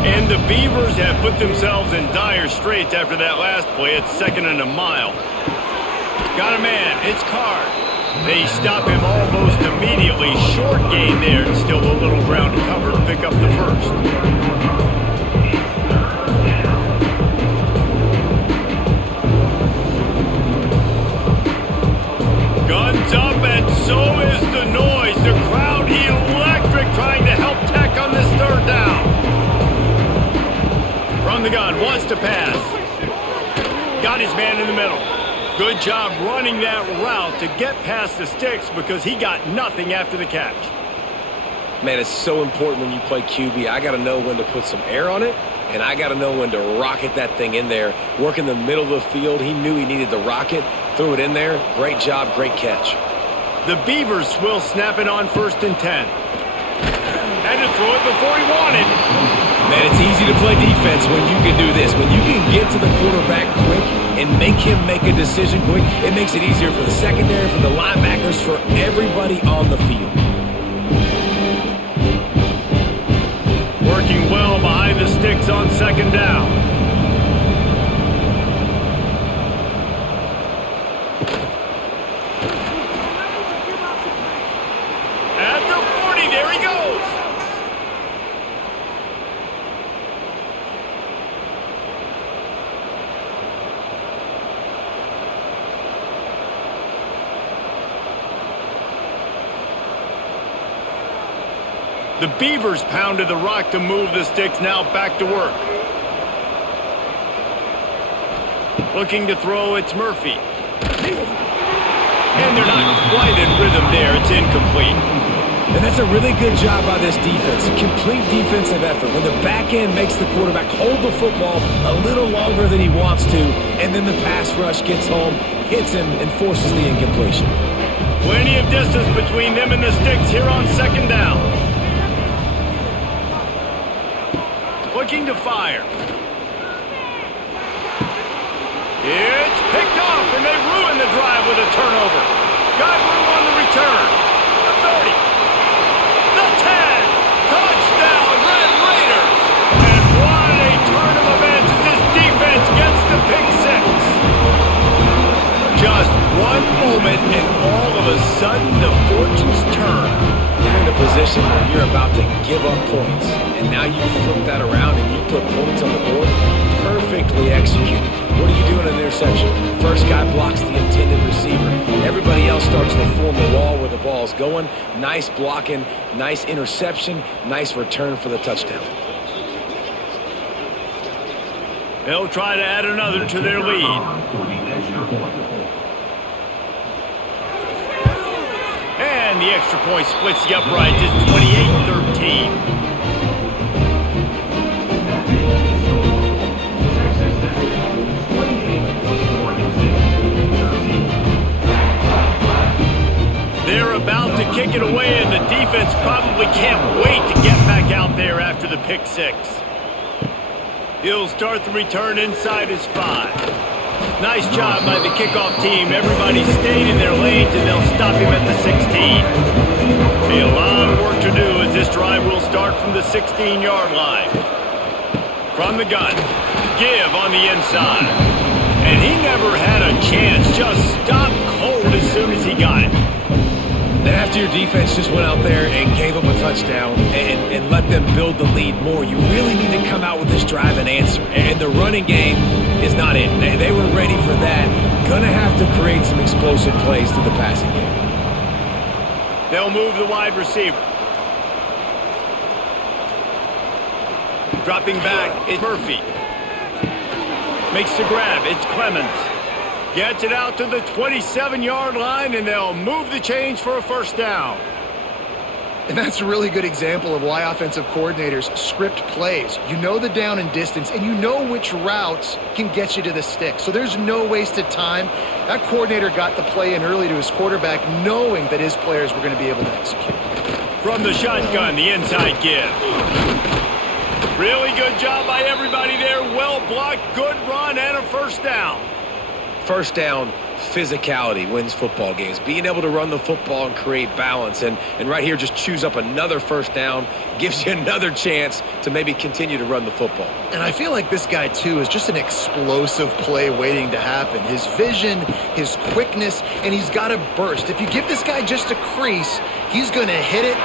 And the Beavers have put themselves in dire straits after that last play. It's second and a mile. Got a man. It's Card. They stop him almost immediately. Short gain there, and still a little ground to cover to pick up the first. Guns up, and so is the noise. The crowd electric, trying to help Tech on this third down. From the gun, wants to pass. Got his man in the middle. Good job running that route to get past the sticks because he got nothing after the catch. Man, it's so important when you play QB. I got to know when to put some air on it, and I got to know when to rocket that thing in there. Work in the middle of the field. He knew he needed the rocket. Threw it in there. Great job, great catch. The Beavers will snap it on 1st and 10. Had to throw it before he wanted. Man, it's easy to play defense when you can do this. When you can get to the quarterback quick and make him make a decision quick, it makes it easier for the secondary, for the linebackers, for everybody on the field. Working well behind the sticks on 2nd down. At the 40, there he goes. The Beavers pounded the rock to move the sticks, now back to work. Looking to throw, it's Murphy. And they're not quite in rhythm there, it's incomplete. And that's a really good job by this defense. A complete defensive effort. When the back end makes the quarterback hold the football a little longer than he wants to, and then the pass rush gets home, hits him, and forces the incompletion. Plenty of distance between them and the sticks here on 2nd down. Looking to fire. It's picked off, and they ruin the drive with a turnover. Got room on the return. The 30. The 10. Touchdown, Red Raiders. And what a turn of events as this defense gets the pick six. Just one moment, and all of a sudden, the fortunes turn. You're in a position where you're about to give up points, and now you flip that around and you put points on the board. Perfectly executed. What do you do in an interception? First guy blocks the intended receiver. Everybody else starts to form a wall where the ball's going. Nice blocking, nice interception, nice return for the touchdown. They'll try to add another to their lead. And the extra point splits the uprights. It's 28-13. They're about to kick it away, and the defense probably can't wait to get back out there after the pick six. He'll start the return inside his 5. Nice job by the kickoff team. Everybody stayed in their lanes, and they'll stop him at the 16. A lot of work to do as this drive will start from the 16-yard line. From the gun, give on the inside. And he never had a chance. Just stopped cold as soon as he got it. Then after your defense just went out there and gave them a touchdown and let them build the lead more, you really need to come out with this drive and answer. And the running game is not it. They were ready for that. Gonna have to create some explosive plays through the passing game. They'll move the wide receiver. Dropping back, it's Murphy. Makes the grab, it's Clemens. Gets it out to the 27-yard line, and they'll move the chains for a first down. And that's a really good example of why offensive coordinators script plays. You know the down and distance, and you know which routes can get you to the stick. So there's no wasted time. That coordinator got the play in early to his quarterback, knowing that his players were going to be able to execute. From the shotgun, the inside give. Really good job by everybody there. Well blocked, good run, and a first down. First down, physicality wins football games. Being able to run the football and create balance. And right here, just choose up another first down, gives you another chance to maybe continue to run the football. And I feel like this guy, too, is just an explosive play waiting to happen. His vision, his quickness, and he's got a burst. If you give this guy just a crease, he's going to hit it.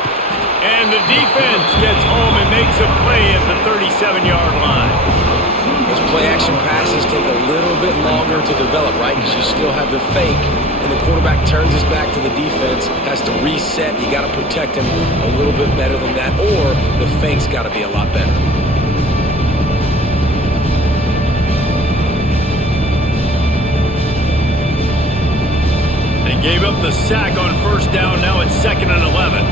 And the defense gets home and makes a play at the 37-yard line. Those play-action passes take a little bit longer to develop, right? Because you still have the fake, and the quarterback turns his back to the defense, has to reset. You got to protect him a little bit better than that, or the fake's got to be a lot better. They gave up the sack on first down. Now it's 2nd and 11.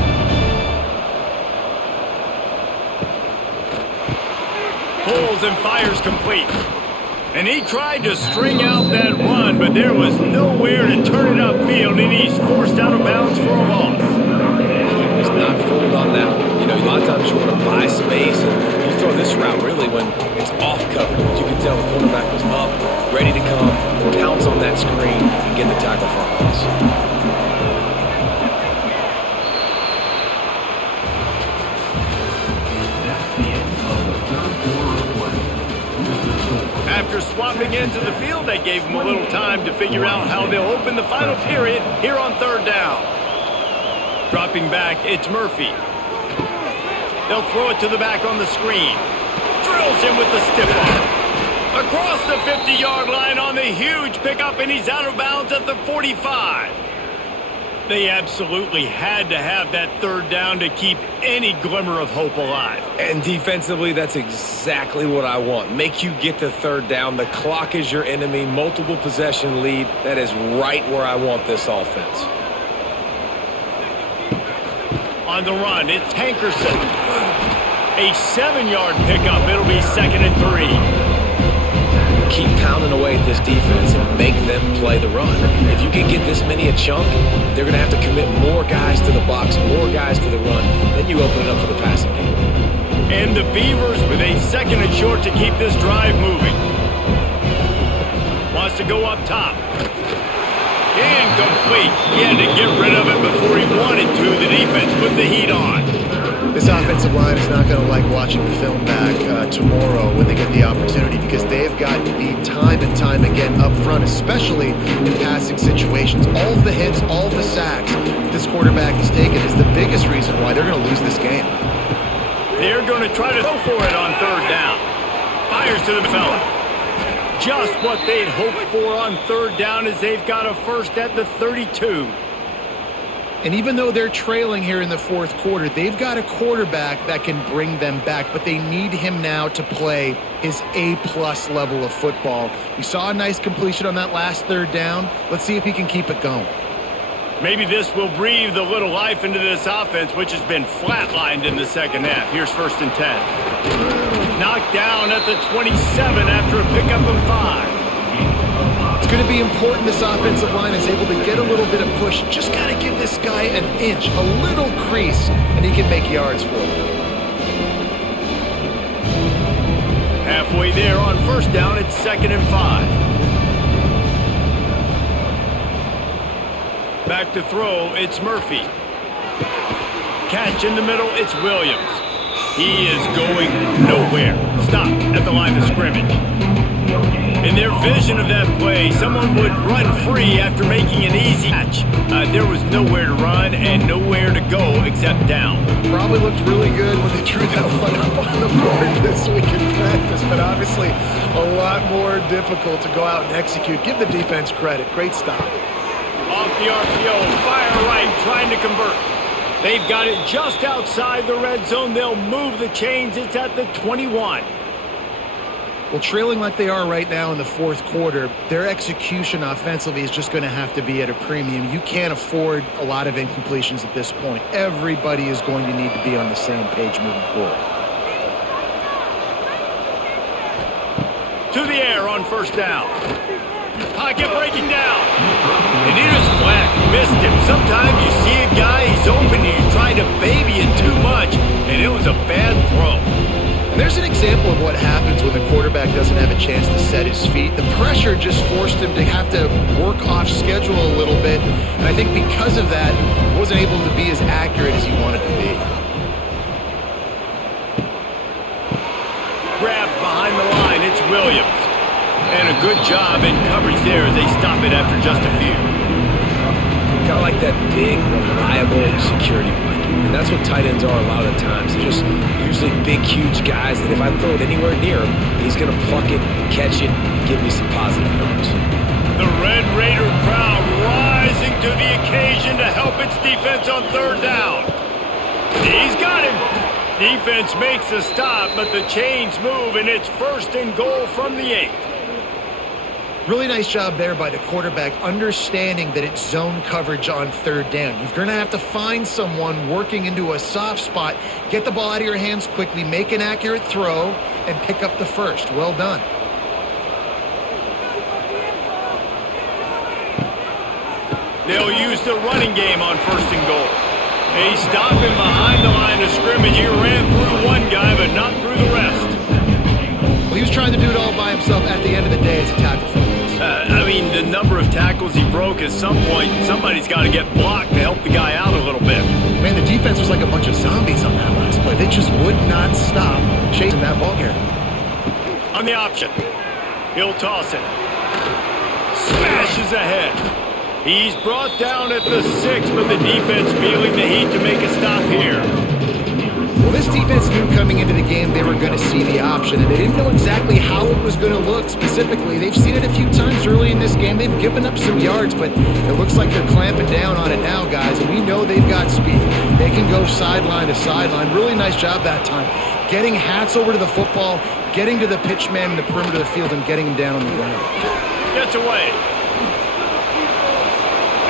Pulls and fires complete. And he tried to string out that run, but there was nowhere to turn it upfield, and he's forced out of bounds for a loss. He was not fooled on that one. You know, a lot of times you want to buy space, and you throw this route really when it's off cover. But you can tell the quarterback was up, ready to come, pounce on that screen, and get the tackle for a loss. After swapping into the field, they gave him a little time to figure out how they'll open the final period here on 3rd down. Dropping back, it's Murphy. They'll throw it to the back on the screen. Drills him with the stiff arm. Across the 50-yard line on the huge pickup, and he's out of bounds at the 45. They absolutely had to have that 3rd down to keep any glimmer of hope alive. And defensively, that's exactly what I want. Make you get to 3rd down. The clock is your enemy. Multiple possession lead. That is right where I want this offense. On the run, it's Hankerson. A 7-yard pickup. It'll be 2nd and 3. Keep pounding away at this defense and make them play the run. If you can get this many a chunk, they're going to have to commit more guys to the box, more guys to the run. Then you open it up for the passing game. And the Beavers with a 2nd and short to keep this drive moving. Wants to go up top. Incomplete. He had to get rid of it before he wanted to. The defense put the heat on. This offensive line is not going to like watching the film back tomorrow when they get the opportunity, because they've got beat time and time again up front, especially in passing situations. All of the hits, all of the sacks this quarterback has taken is the biggest reason why they're going to lose this game. They're going to try to go for it on 3rd down. Fires to the fella. Just what they'd hoped for on 3rd down, as they've got a first at the 32. And even though they're trailing here in the 4th quarter, they've got a quarterback that can bring them back, but they need him now to play his A-plus level of football. We saw a nice completion on that last 3rd down. Let's see if he can keep it going. Maybe this will breathe a little life into this offense, which has been flatlined in the 2nd half. Here's 1st and 10. Knocked down at the 27 after a pickup of 5. It's going to be important this offensive line is able to get a little bit of push. Just got to give this guy an inch, a little crease, and he can make yards for you. Halfway there on 1st down, it's 2nd and 5. Back to throw, it's Murphy. Catch in the middle, it's Williams. He is going nowhere. Stopped at the line of scrimmage. In their vision of that play, someone would run free after making an easy catch. There was nowhere to run and nowhere to go except down. Probably looked really good when they drew that one up on the board this week in practice, but obviously a lot more difficult to go out and execute. Give the defense credit. Great stop. Off the RPO, fire right, trying to convert. They've got it just outside the red zone. They'll move the chains. It's at the 21. Well, trailing like they are right now in the 4th quarter, their execution offensively is just going to have to be at a premium. You can't afford a lot of incompletions at this point. Everybody is going to need to be on the same page moving forward. To the air on 1st down. Pocket breaking down. And he was flat. Missed him. Sometimes you see a guy, he's open, and you try to baby it too much, and it was a bad throw. And there's an example of what happens when the quarterback doesn't have a chance to set his feet. The pressure just forced him to have to work off schedule a little bit, and I think because of that, wasn't able to be as accurate as he wanted to be. Grabbed behind the line, it's Williams. And a good job in coverage there as they stop it after just a few. Kind of like that big, reliable security blanket. And that's what tight ends are a lot of the times. They're just usually big, huge guys that if I throw it anywhere near him, he's going to pluck it, catch it, and give me some positive yards. The Red Raider crowd rising to the occasion to help its defense on third down. He's got him. Defense makes a stop, but the chains move, and it's 1st and goal from the 8. Really nice job there by the quarterback, understanding that it's zone coverage on third down. You're going to have to find someone working into a soft spot, get the ball out of your hands quickly, make an accurate throw, and pick up the first. Well done. They'll use the running game on 1st and goal. They stop him behind the line of scrimmage. He ran through one guy, but not through the rest. Well, he was trying to do it all by himself. At the end of the day, it's a tackle for him. I mean, the number of tackles he broke, at some point, somebody's got to get blocked to help the guy out a little bit. Man, the defense was like a bunch of zombies on that last play. They just would not stop chasing that ball here. On the option, he'll toss it. Smashes ahead. He's brought down at the 6, but the defense feeling the heat to make a stop here. Well, this defense knew coming into the game they were going to see the option, and they didn't know exactly how it was going to look specifically. They've seen it a few times early in this game. They've given up some yards, but it looks like they're clamping down on it now, guys, and we know they've got speed. They can go sideline to sideline. Really nice job that time. Getting Hats over to the football, getting to the pitch man in the perimeter of the field, and getting him down on the ground. Gets away.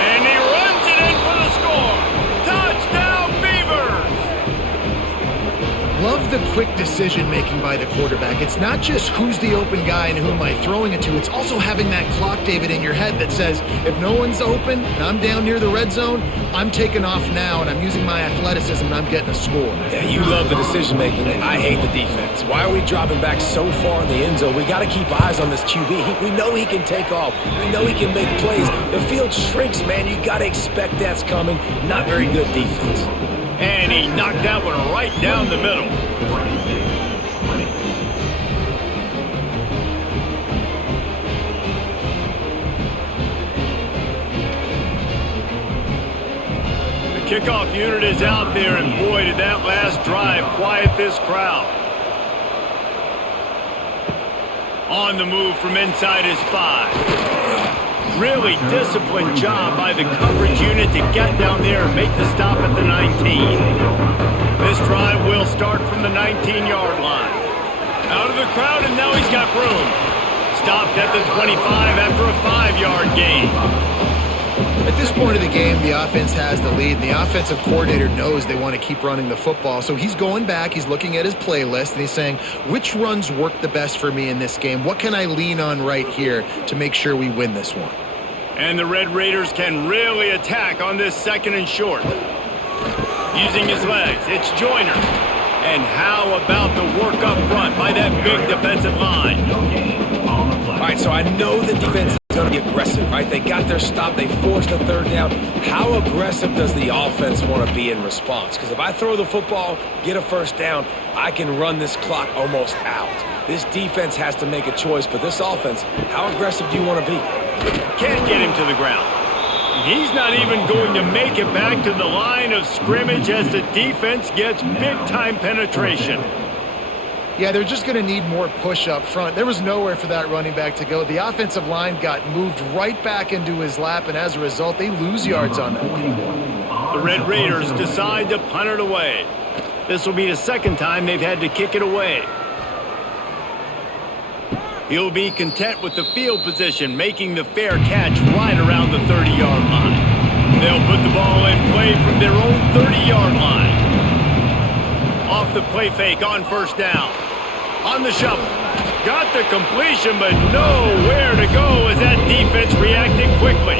And he runs it in for the score. Touchdown, Beavers! Love the quick decision-making by the quarterback. It's not just who's the open guy and who am I throwing it to. It's also having that clock, David, in your head that says, if no one's open and I'm down near the red zone, I'm taking off now and I'm using my athleticism and I'm getting a score. Yeah, you love the decision-making. I hate the defense. Why are we dropping back so far in the end zone? We got to keep eyes on this QB. We know he can take off. We know he can make plays. The field shrinks, man. You got to expect that's coming. Not very good defense. And he knocked that one right down the middle. The kickoff unit is out there, and boy, did that last drive quiet this crowd. On the move from inside his 5. Really disciplined job by the coverage unit to get down there and make the stop at the 19. This drive will start from the 19-yard line. Out of the crowd, and now he's got room. Stopped at the 25 after a 5-yard gain. At this point of the game, the offense has the lead, and the offensive coordinator knows they want to keep running the football. So he's going back, he's looking at his playlist, and he's saying, which runs work the best for me in this game? What can I lean on right here to make sure we win this one? And the Red Raiders can really attack on this 2nd and short. Using his legs, it's Joyner. And how about the work up front by that big defensive line? All right, so I know the defense is going to be aggressive, right? They got their stop. They forced the 3rd down. How aggressive does the offense want to be in response? Because if I throw the football, get a 1st down, I can run this clock almost out. This defense has to make a choice, but this offense, how aggressive do you want to be? Can't get him to the ground. He's not even going to make it back to the line of scrimmage as the defense gets big-time penetration. Yeah, they're just going to need more push up front. There was nowhere for that running back to go. The offensive line got moved right back into his lap, and as a result, they lose yards on that. The Red Raiders decide to punt it away. This will be the 2nd time they've had to kick it away. He'll be content with the field position, making the fair catch right around the 30-yard line. They'll put the ball in play from their own 30-yard line. Off the play fake on 1st down. On the shovel. Got the completion, but nowhere to go as that defense reacted quickly.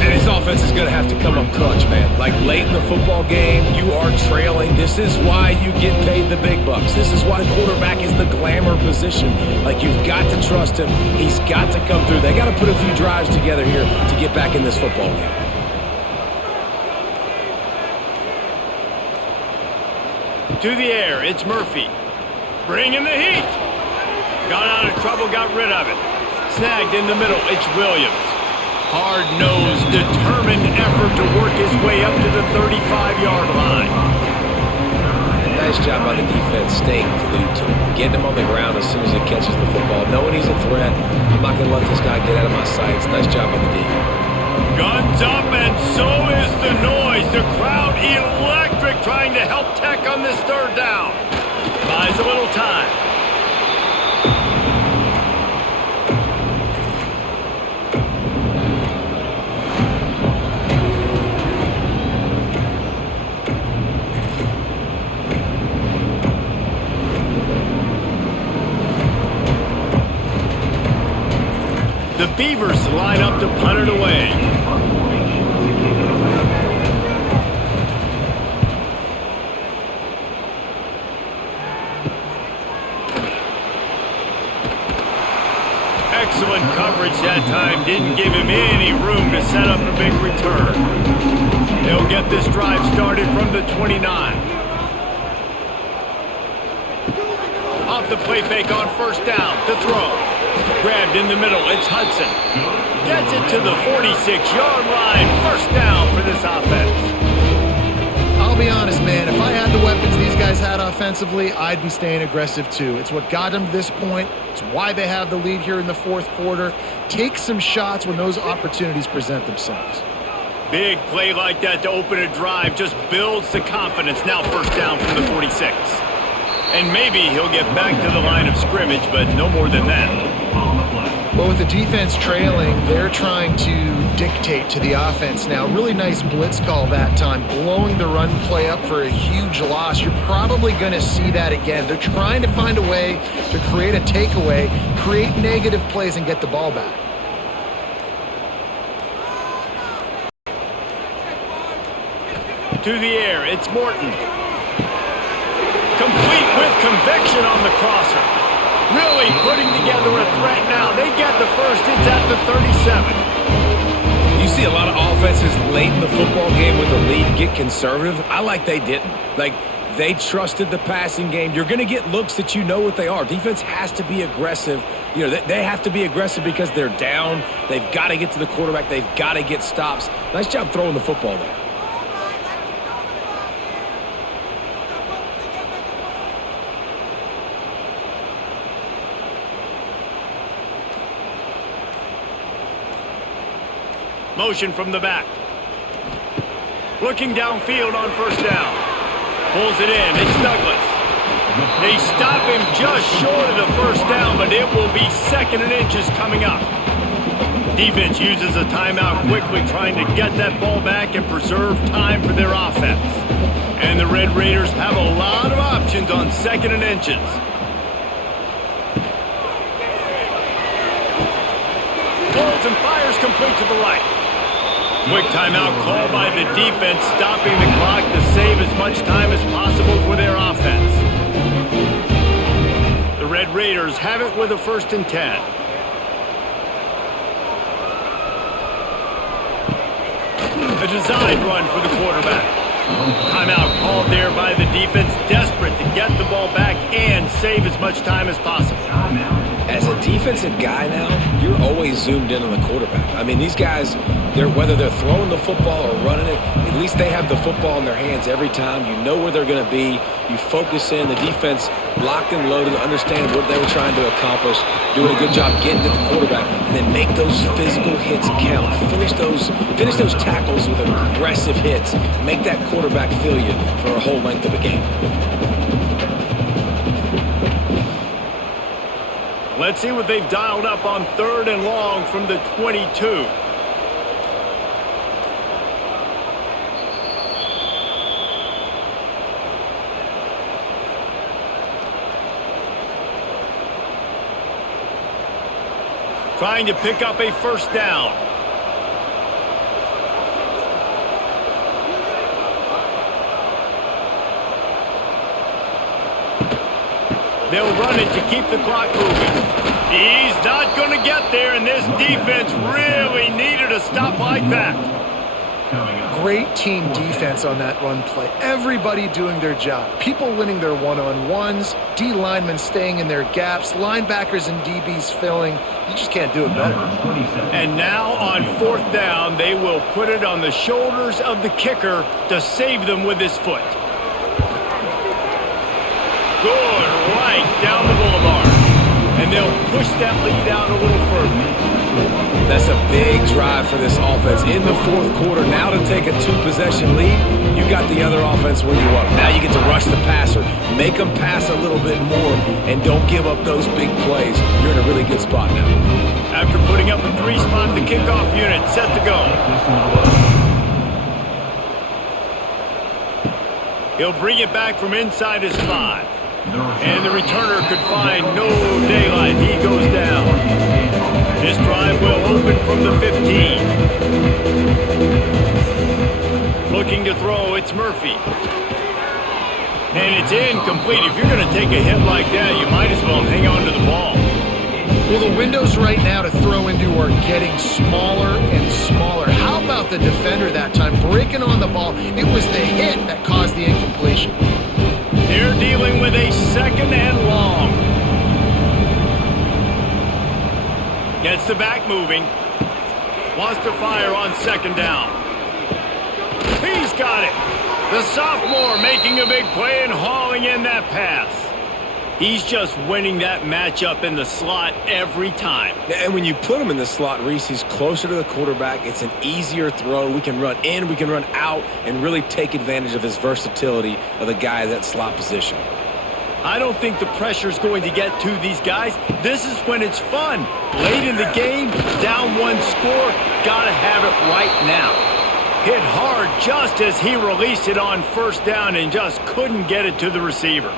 And his offense is going to have to come up clutch, man. Like late in the football game, you are trailing. This is why you get paid the big bucks. This is why quarterback is the glamour position. Like, you've got to trust him. He's got to come through. They got to put a few drives together here to get back in this football game. To the air, it's Murphy. Bringing the heat. Got out of trouble, got rid of it. Snagged in the middle, it's Williams. Hard-nosed, determined effort to work his way up to the 35-yard line. And nice job by the defense staying glued to him. Getting him on the ground as soon as he catches the football. Knowing he's a threat, I'm not going to let this guy get out of my sights. Nice job on the D. Guns up, and so is the noise. The crowd electric, trying to help Tech on this third down. Buys a little time. The Beavers line up to punt it away. Excellent coverage that time. Didn't give him any room to set up a big return. They'll get this drive started from the 29. Off the play fake on first down to throw. Grabbed in the middle, it's Hudson. Gets it to the 46-yard line. First down for this offense. I'll be honest, man. If I had the weapons these guys had offensively, I'd be staying aggressive too. It's what got them to this point. It's why they have the lead here in the fourth quarter. Take some shots when those opportunities present themselves. Big play like that to open a drive just builds the confidence. Now first down from the 46. And maybe he'll get back to the line of scrimmage, but no more than that. Well, with the defense trailing, they're trying to dictate to the offense now. Really nice blitz call that time, blowing the run play up for a huge loss. You're probably going to see that again. They're trying to find a way to create a takeaway, create negative plays, and get the ball back. To the air, it's Morton. Complete with conviction on the crosser. Really putting together a threat now. They get the first. It's at the 37. You see a lot of offenses late in the football game with the lead get conservative. I like they didn't. Like, they trusted the passing game. You're going to get looks that you know what they are. Defense has to be aggressive. You know, they have to be aggressive because they're down. They've got to get to the quarterback. They've got to get stops. Nice job throwing the football there. Motion from the back. Looking downfield on first down. Pulls it in. It's Douglas. They stop him just short of the first down, but it will be second and inches coming up. Defense uses a timeout quickly, trying to get that ball back and preserve time for their offense. And the Red Raiders have a lot of options on second and inches. Pulls and fires complete to the right. Quick timeout call by the defense, stopping the clock to save as much time as possible for their offense. The Red Raiders have it with a 1st and 10. A design run for the quarterback. Timeout called there by the defense, desperate to get the ball back and save as much time as possible. As a defensive guy now, you're always zoomed in on the quarterback. I mean, these guys, whether they're throwing the football or running it, at least they have the football in their hands every time. You know where they're going to be. You focus in. The defense locked and loaded, understand what they were trying to accomplish, doing a good job getting to the quarterback, and then make those physical hits count. Finish those tackles with aggressive hits. Make that quarterback feel you for a whole length of a game. Let's see what they've dialed up on 3rd and long from the 22. Trying to pick up a first down. They'll run it to keep the clock moving. He's not going to get there, and this defense really needed a stop like that. Great team defense on that run play. Everybody doing their job. People winning their one-on-ones, D linemen staying in their gaps, linebackers and DBs filling. You just can't do it better. And now on 4th down, they will put it on the shoulders of the kicker to save them with his foot. Good, right down the boulevard. And they'll push that lead out a little further. That's a big drive for this offense in the 4th quarter. Now to take a 2-possession lead, you got the other offense where you want them. Now you get to rush the passer, make them pass a little bit more, and don't give up those big plays. You're in a really good spot now. After putting up a 3-spot, the kickoff unit set to go. He'll bring it back from inside his 5. And the returner could find no daylight. He goes down. This drive will open from the 15. Looking to throw, it's Murphy. And it's incomplete. If you're going to take a hit like that, you might as well hang on to the ball. Well, the windows right now to throw into are getting smaller and smaller. How about the defender that time breaking on the ball? It was the hit that caused the incompletion. They're dealing with a 2nd and long. Gets the back moving. Wants to fire on 2nd down. He's got it. The sophomore making a big play and hauling in that pass. He's just winning that matchup in the slot every time. And when you put him in the slot, Reese, he's closer to the quarterback. It's an easier throw. We can run in, we can run out, and really take advantage of his versatility of the guy in that slot position. I don't think the pressure's going to get to these guys. This is when it's fun. Late in the game, down 1 score, gotta have it right now. Hit hard just as he released it on 1st down and just couldn't get it to the receiver.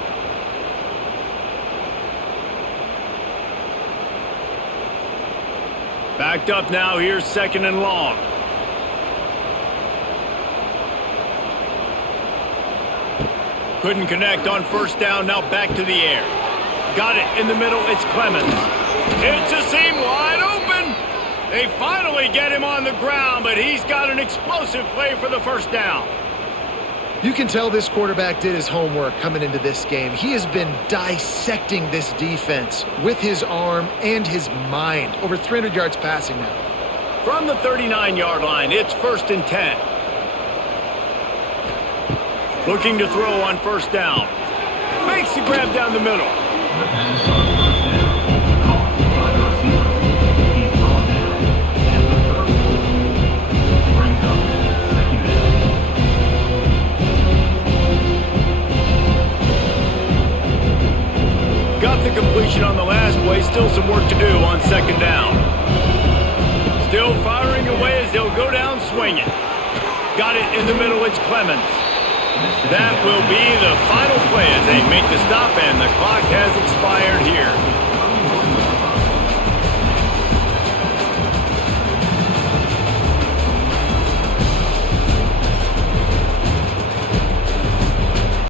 Backed up now, here's 2nd and long. Couldn't connect on 1st down, now back to the air. Got it in the middle, it's Clemens. It's a seam wide open. They finally get him on the ground, but he's got an explosive play for the 1st down. You can tell this quarterback did his homework coming into this game. He has been dissecting this defense with his arm and his mind. Over 300 yards passing now. From the 39-yard line, it's 1st and 10. Looking to throw on 1st down. Makes the grab down the middle. Got the completion on the last play. Still some work to do on 2nd down. Still firing away as they'll go down swinging. Got it in the middle. It's Clemens. That will be the final play as they make the stop, and the clock has expired here.